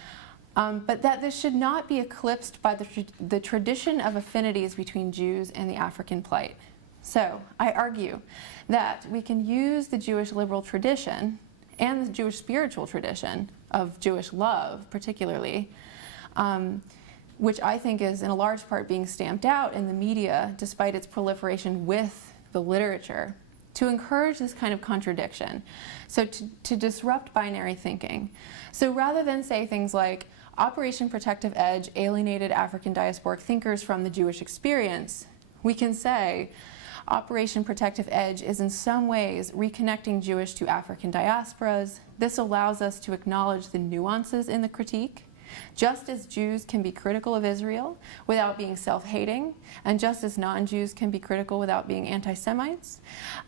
but that this should not be eclipsed by the tradition of affinities between Jews and the African plight. So I argue that we can use the Jewish liberal tradition and the Jewish spiritual tradition of Jewish love, particularly, which I think is in a large part being stamped out in the media despite its proliferation with the literature, to encourage this kind of contradiction, so to disrupt binary thinking. So rather than say things like, Operation Protective Edge alienated African diasporic thinkers from the Jewish experience, we can say, Operation Protective Edge is in some ways reconnecting Jewish to African diasporas. This allows us to acknowledge the nuances in the critique. Just as Jews can be critical of Israel without being self-hating, and just as non-Jews can be critical without being anti-Semites,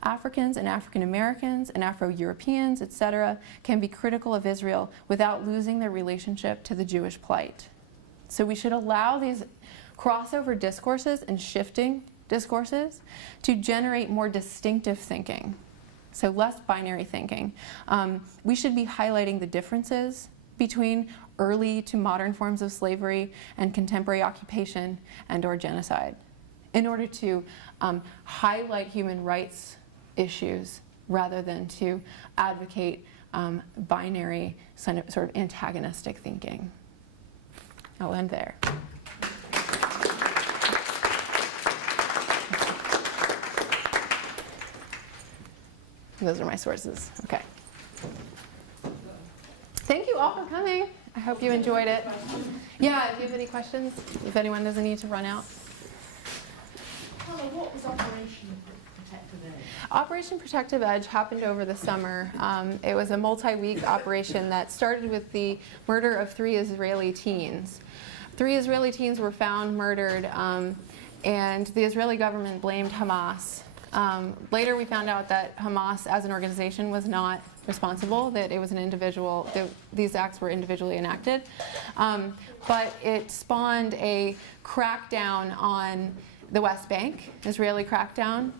Africans and African Americans and Afro-Europeans, etc., can be critical of Israel without losing their relationship to the Jewish plight. So we should allow these crossover discourses and shifting discourses to generate more distinctive thinking, so less binary thinking. We should be highlighting the differences between early to modern forms of slavery and contemporary occupation and or genocide in order to highlight human rights issues rather than to advocate binary sort of antagonistic thinking. I'll end there. Those are my sources. Okay. Thank you all for coming. I hope you enjoyed it. Yeah, if you have any questions, if anyone doesn't need to run out. Hello, what was Operation Protective Edge? Operation Protective Edge happened over the summer. It was a multi-week operation that started with the murder of 3 Israeli teens. 3 Israeli teens were found murdered, and the Israeli government blamed Hamas. Later we found out that Hamas as an organization was not responsible, that it was an individual, these acts were individually enacted. But it spawned a crackdown on the West Bank, Israeli crackdown,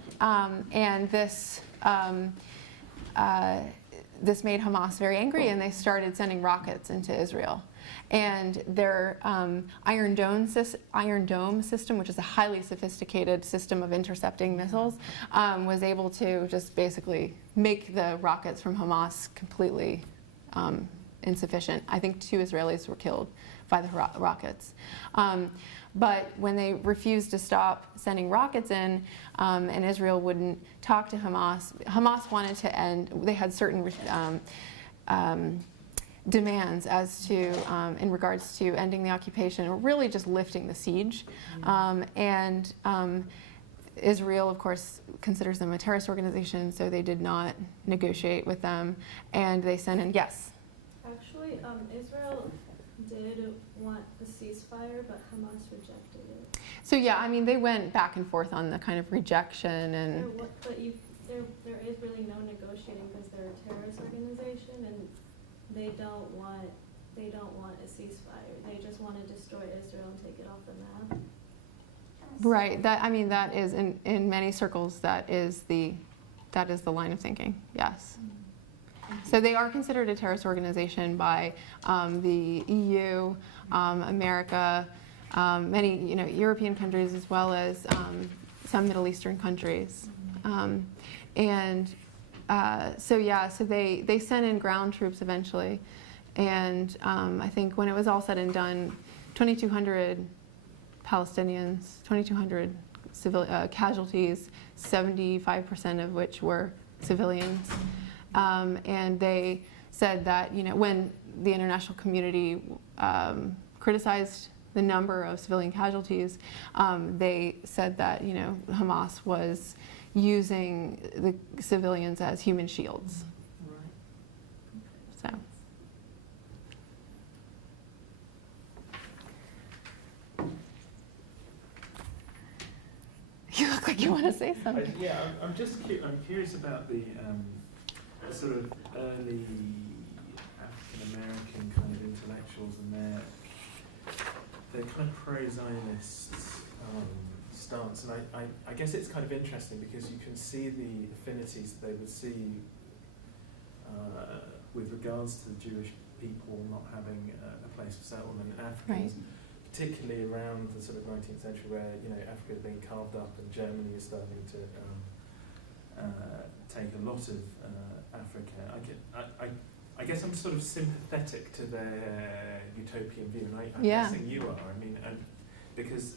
and this made Hamas very angry, and they started sending rockets into Israel. And their Iron Dome system, which is a highly sophisticated system of intercepting missiles, was able to just basically make the rockets from Hamas completely insufficient. I think 2 Israelis were killed by the rockets. But when they refused to stop sending rockets in, and Israel wouldn't talk to Hamas, Hamas wanted to end, they had certain demands as to, in regards to ending the occupation, or really just lifting the siege. Israel, of course, considers them a terrorist organization, so they did not negotiate with them, and they sent in, yes? Actually, Israel did want the ceasefire, but Hamas rejected it. So yeah, I mean, they went back and forth on the kind of rejection and... There is really no negotiating because they're a terrorist organization, and they don't want a ceasefire. They just want to destroy Israel and take it off the map. Right. That is in many circles. That is the line of thinking. Yes. So they are considered a terrorist organization by the EU, America, many European countries, as well as some Middle Eastern countries. So they sent in ground troops eventually, and I think when it was all said and done, 2,200 Palestinians, 2,200 casualties, 75% of which were civilians. And they said that when the international community criticized the number of civilian casualties, they said that Hamas was using the civilians as human shields. Right. So. You look like you want to say something. I'm curious about the sort of early African American kind of intellectuals and their kind of pro-Zionist stance, and I guess it's kind of interesting because you can see the affinities they would see with regards to the Jewish people not having a place of settlement in Africa. Right. Particularly around the sort of 19th century, where Africa is being carved up and Germany is starting to take a lot of Africa. I guess I'm sort of sympathetic to their utopian view, and I'm guessing you are. I mean, because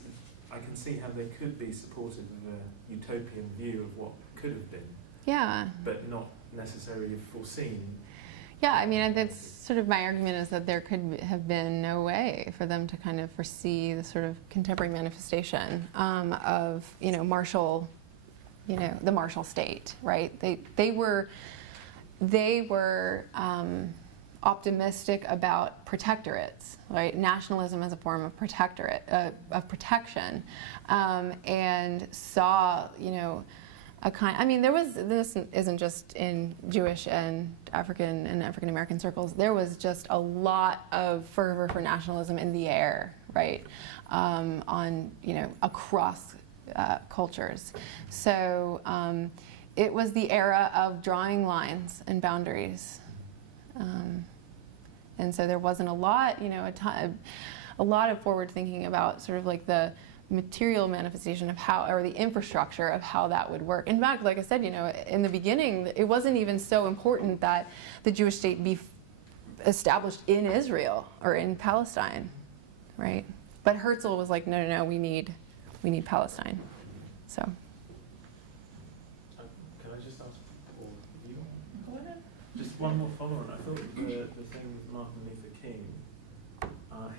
I can see how they could be supportive of a utopian view of what could have been. Yeah. But not necessarily foreseen. Yeah, I mean, that's sort of my argument, is that there could have been no way for them to kind of foresee the sort of contemporary manifestation of, Marshall, the Marshall state, right? They were optimistic about protectorates, right? Nationalism as a form of protectorate, of protection, and saw, this isn't just in Jewish and African American circles. There was just a lot of fervor for nationalism in the air, right? Across cultures. So it was the era of drawing lines and boundaries, and so there wasn't a lot, a lot of forward thinking about sort of like the material manifestation of how, or the infrastructure of how that would work. In fact, like I said, in the beginning, it wasn't even so important that the Jewish state be established in Israel or in Palestine, right? But Herzl was like, no, we need Palestine. So. Can I just ask for you? Go ahead. Just one more follow-on. I thought the thing with Martin Luther King,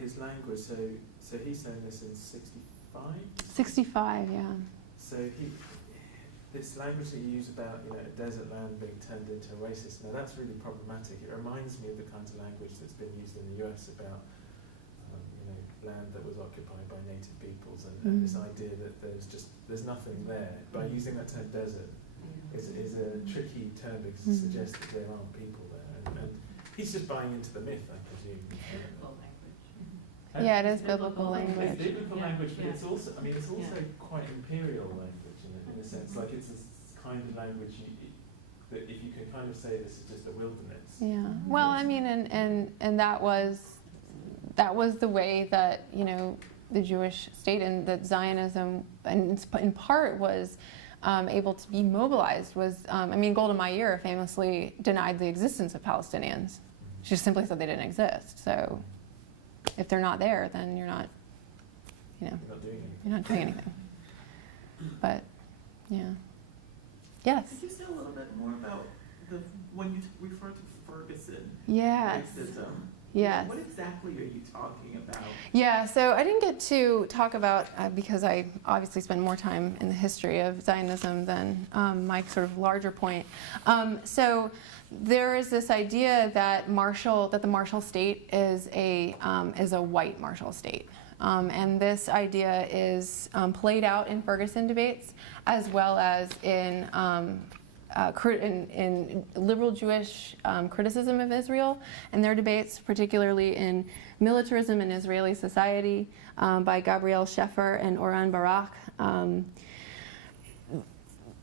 his language. So he's saying this in 65, yeah. So this language that you use about a desert land being turned into oasis. Now that's really problematic. It reminds me of the kinds of language that's been used in the US about land that was occupied by native peoples, and this idea that there's nothing there. By using that term desert is a tricky term because it suggests that there aren't people there, and he's just buying into the myth, I presume. Yeah, it is biblical language. It's biblical language, but it's also quite imperial language in a sense. Like it's this kind of language that if you can kind of say this is just a wilderness. Yeah. Well, I mean, and that was the way that the Jewish state and that Zionism, and in part, was able to be mobilized. Golda Meir famously denied the existence of Palestinians. She just simply said they didn't exist. So if they're not there, then you're not doing anything. But yeah. Yes. Could you say a little bit more about when you refer to Ferguson? Yes. Racism? Yes. What exactly are you talking about? Yeah, so I didn't get to talk about, because I obviously spend more time in the history of Zionism than my sort of larger point. So there is this idea that the Marshall State is a white Marshall State. And this idea is played out in Ferguson debates, as well as in liberal Jewish criticism of Israel and their debates, particularly in Militarism in Israeli Society by Gabriel Scheffer and Oran Barak.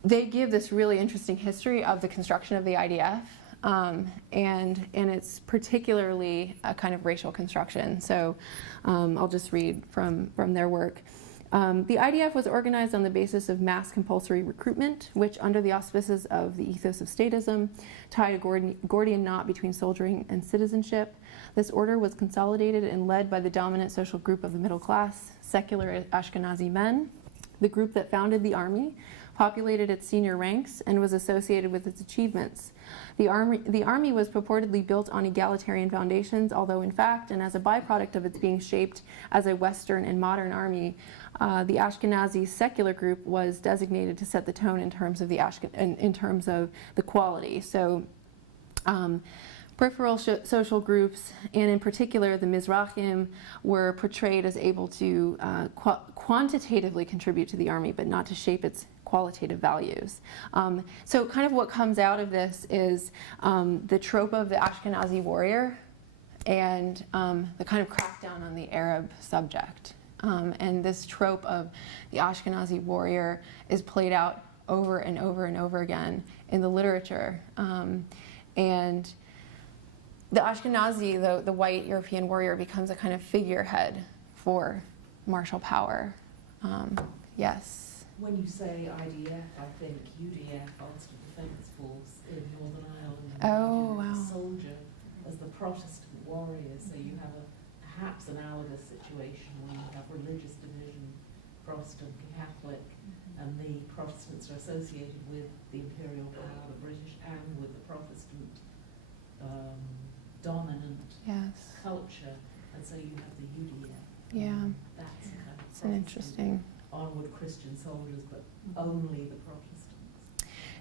They give this really interesting history of the construction of the IDF and it's particularly a kind of racial construction. So I'll just read from their work. The IDF was organized on the basis of mass compulsory recruitment, which, under the auspices of the ethos of statism, tied a Gordian knot between soldiering and citizenship. This order was consolidated and led by the dominant social group of the middle class, secular Ashkenazi men. The group that founded the army populated its senior ranks and was associated with its achievements. The army was purportedly built on egalitarian foundations, although in fact, and as a byproduct of its being shaped as a Western and modern army, the Ashkenazi secular group was designated to set the tone in terms of the quality. So, peripheral social groups, and in particular the Mizrahim, were portrayed as able to quantitatively contribute to the army, but not to shape its qualitative values. So kind of what comes out of this is the trope of the Ashkenazi warrior and the kind of crackdown on the Arab subject. And this trope of the Ashkenazi warrior is played out over and over and over again in the literature. And the Ashkenazi, the white European warrior, becomes a kind of figurehead for martial power. Yes. When you say IDF, I think UDF, Ulster Defence Force in Northern Ireland. Oh, wow. Soldier as the Protestant warrior, so you have a perhaps analogous situation where you have religious division, Protestant, Catholic, and the Protestants are associated with the imperial power, the British, and with the Protestant dominant culture, and so you have the UDF. Yeah. That's a kind of It's an interesting. onward Christian soldiers, but only the Protestants.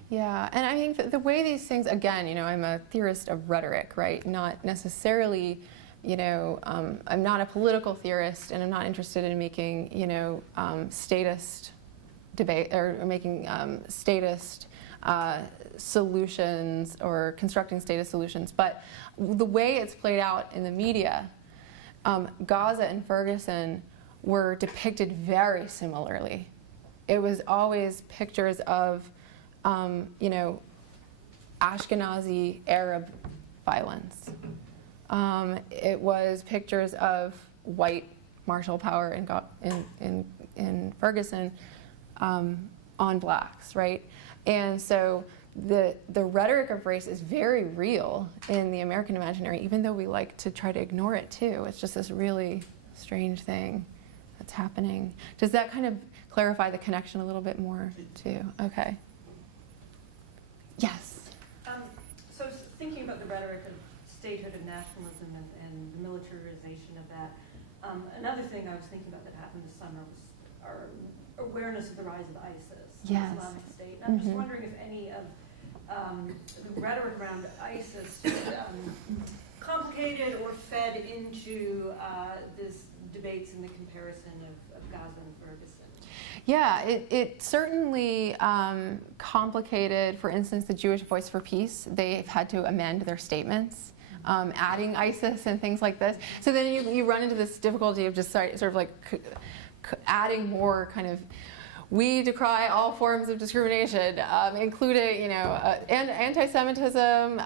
Yeah, and I think that the way these things, again, I'm a theorist of rhetoric, right? Not necessarily, I'm not a political theorist, and I'm not interested in making, statist debate or making statist solutions or constructing statist solutions. But the way it's played out in the media, Gaza and Ferguson were depicted very similarly. It was always pictures of, Ashkenazi Arab violence. It was pictures of white martial power in Ferguson on blacks, right? And so the rhetoric of race is very real in the American imaginary, even though we like to try to ignore it too. It's just this really strange thing that's happening. Does that kind of clarify the connection a little bit more too? Okay. Yes. So I was thinking about the rhetoric of statehood and nationalism and the militarization of that. Another thing I was thinking about that happened this summer was our awareness of the rise of ISIS, Yes. Islamic State. And I'm just wondering if any of the rhetoric around ISIS complicated or fed into this debates and the comparison of Gaza and Ferguson. Yeah, it certainly complicated, for instance, the Jewish Voice for Peace. They've had to amend their statements, adding ISIS and things like this. So then you run into this difficulty of just sort of like adding more kind of, we decry all forms of discrimination, including, and anti-Semitism,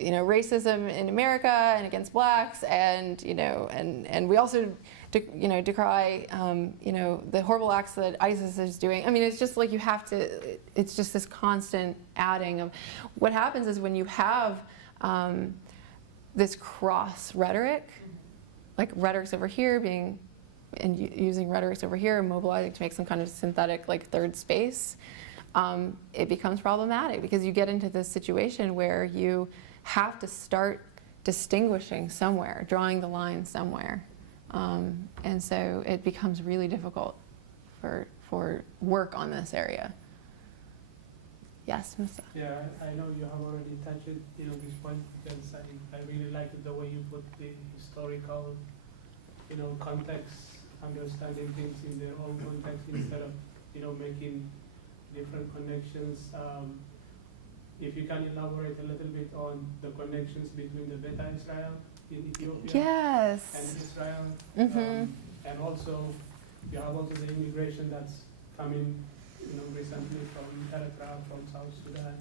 racism in America and against blacks, and and we also decry the horrible acts that ISIS is doing. I mean, it's just like you have to. It's just this constant adding of. What happens is when you have this cross rhetoric, like rhetorics over here being, and using rhetorics over here, mobilizing to make some kind of synthetic like third space. It becomes problematic because you get into this situation where you have to start distinguishing somewhere, drawing the line somewhere. And so it becomes really difficult for work on this area. Yes, Mr. Yeah, I know you have already touched this point because I really like the way you put the historical, context, understanding things in their own context instead of, making different connections. If you can elaborate a little bit on the connections between the Beta Israel in Ethiopia Yes. and Israel, Mm-hmm. and also you have also the immigration that's coming, recently from Eritrea, from South Sudan,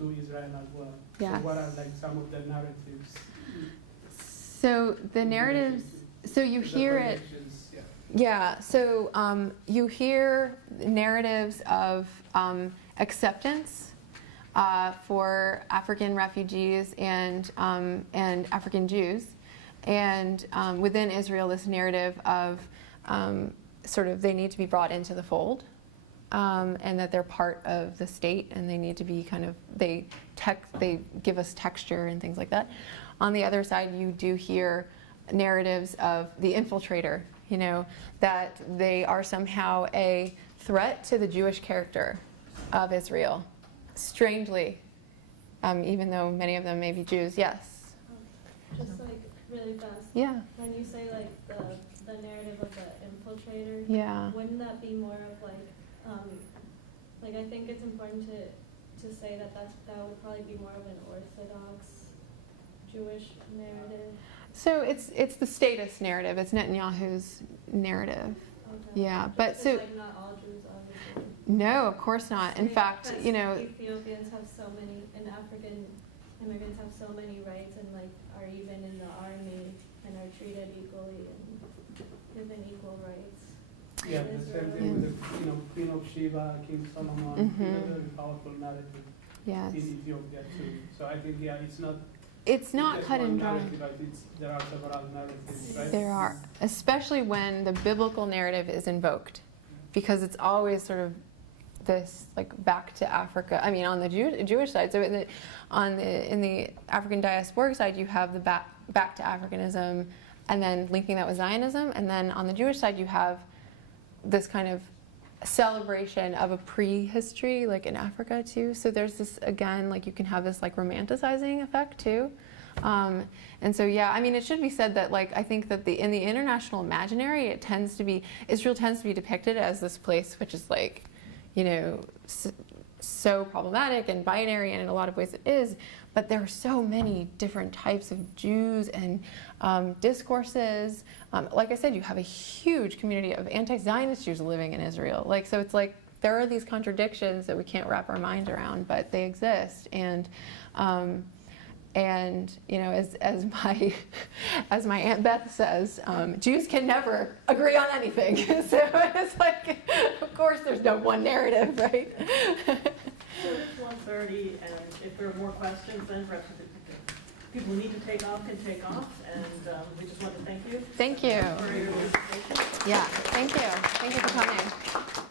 to Israel as well. Yes. So what are like some of the narratives? So the narratives, so you the hear it, projections, yeah. yeah, so you hear narratives of acceptance for African refugees and African Jews, and within Israel, this narrative of sort of they need to be brought into the fold, and that they're part of the state, and they need to be kind of they give us texture and things like that. On the other side, you do hear narratives of the infiltrator, you know, that they are somehow a threat to the Jewish character of Israel. Strangely, even though many of them may be Jews, yes. Just like really fast. Yeah. When you say like the narrative of the infiltrator, Yeah. wouldn't that be more of like I think it's important to say that that would probably be more of an Orthodox Jewish narrative. So it's the status narrative. It's Netanyahu's narrative. Okay. Yeah, Just but 'cause, so like not all Jews obviously. no, of course not. In Yeah, fact, because you know, Ethiopians have so many, and African immigrants have so many rights, and like are even in the army and are treated equally and given equal rights. Yeah, in the Israel. same thing with the, you know, Queen of Sheba, King Solomon, Mhm. very powerful narrative yes, in Ethiopia too. So I think, yeah, it's not it's not just cut one and dry. narrative, but there are several narratives, right? There are, especially when the biblical narrative is invoked, because it's always sort of this like back to Africa. I mean, on the Jewish side, so in the African diasporic side, you have the back to Africanism, and then linking that with Zionism, and then on the Jewish side, you have this kind of celebration of a prehistory, like in Africa too. So there's this again, like you can have this like romanticizing effect too. And so yeah, I mean, it should be said that like I think that in the international imaginary, Israel tends to be depicted as this place which is like, you know, so problematic and binary, and in a lot of ways it is. But there are so many different types of Jews and discourses. Like I said, you have a huge community of anti-Zionist Jews living in Israel. Like, so it's like there are these contradictions that we can't wrap our mind around, but they exist. And you know, as my Aunt Beth says, Jews can never agree on anything. So it's like, of course, there's no one narrative, right? So it's 1:30, and if there are more questions, then perhaps people who need to take off can take off, and we just want to thank you. Thank you. For your participation. Yeah, thank you. Thank you for coming.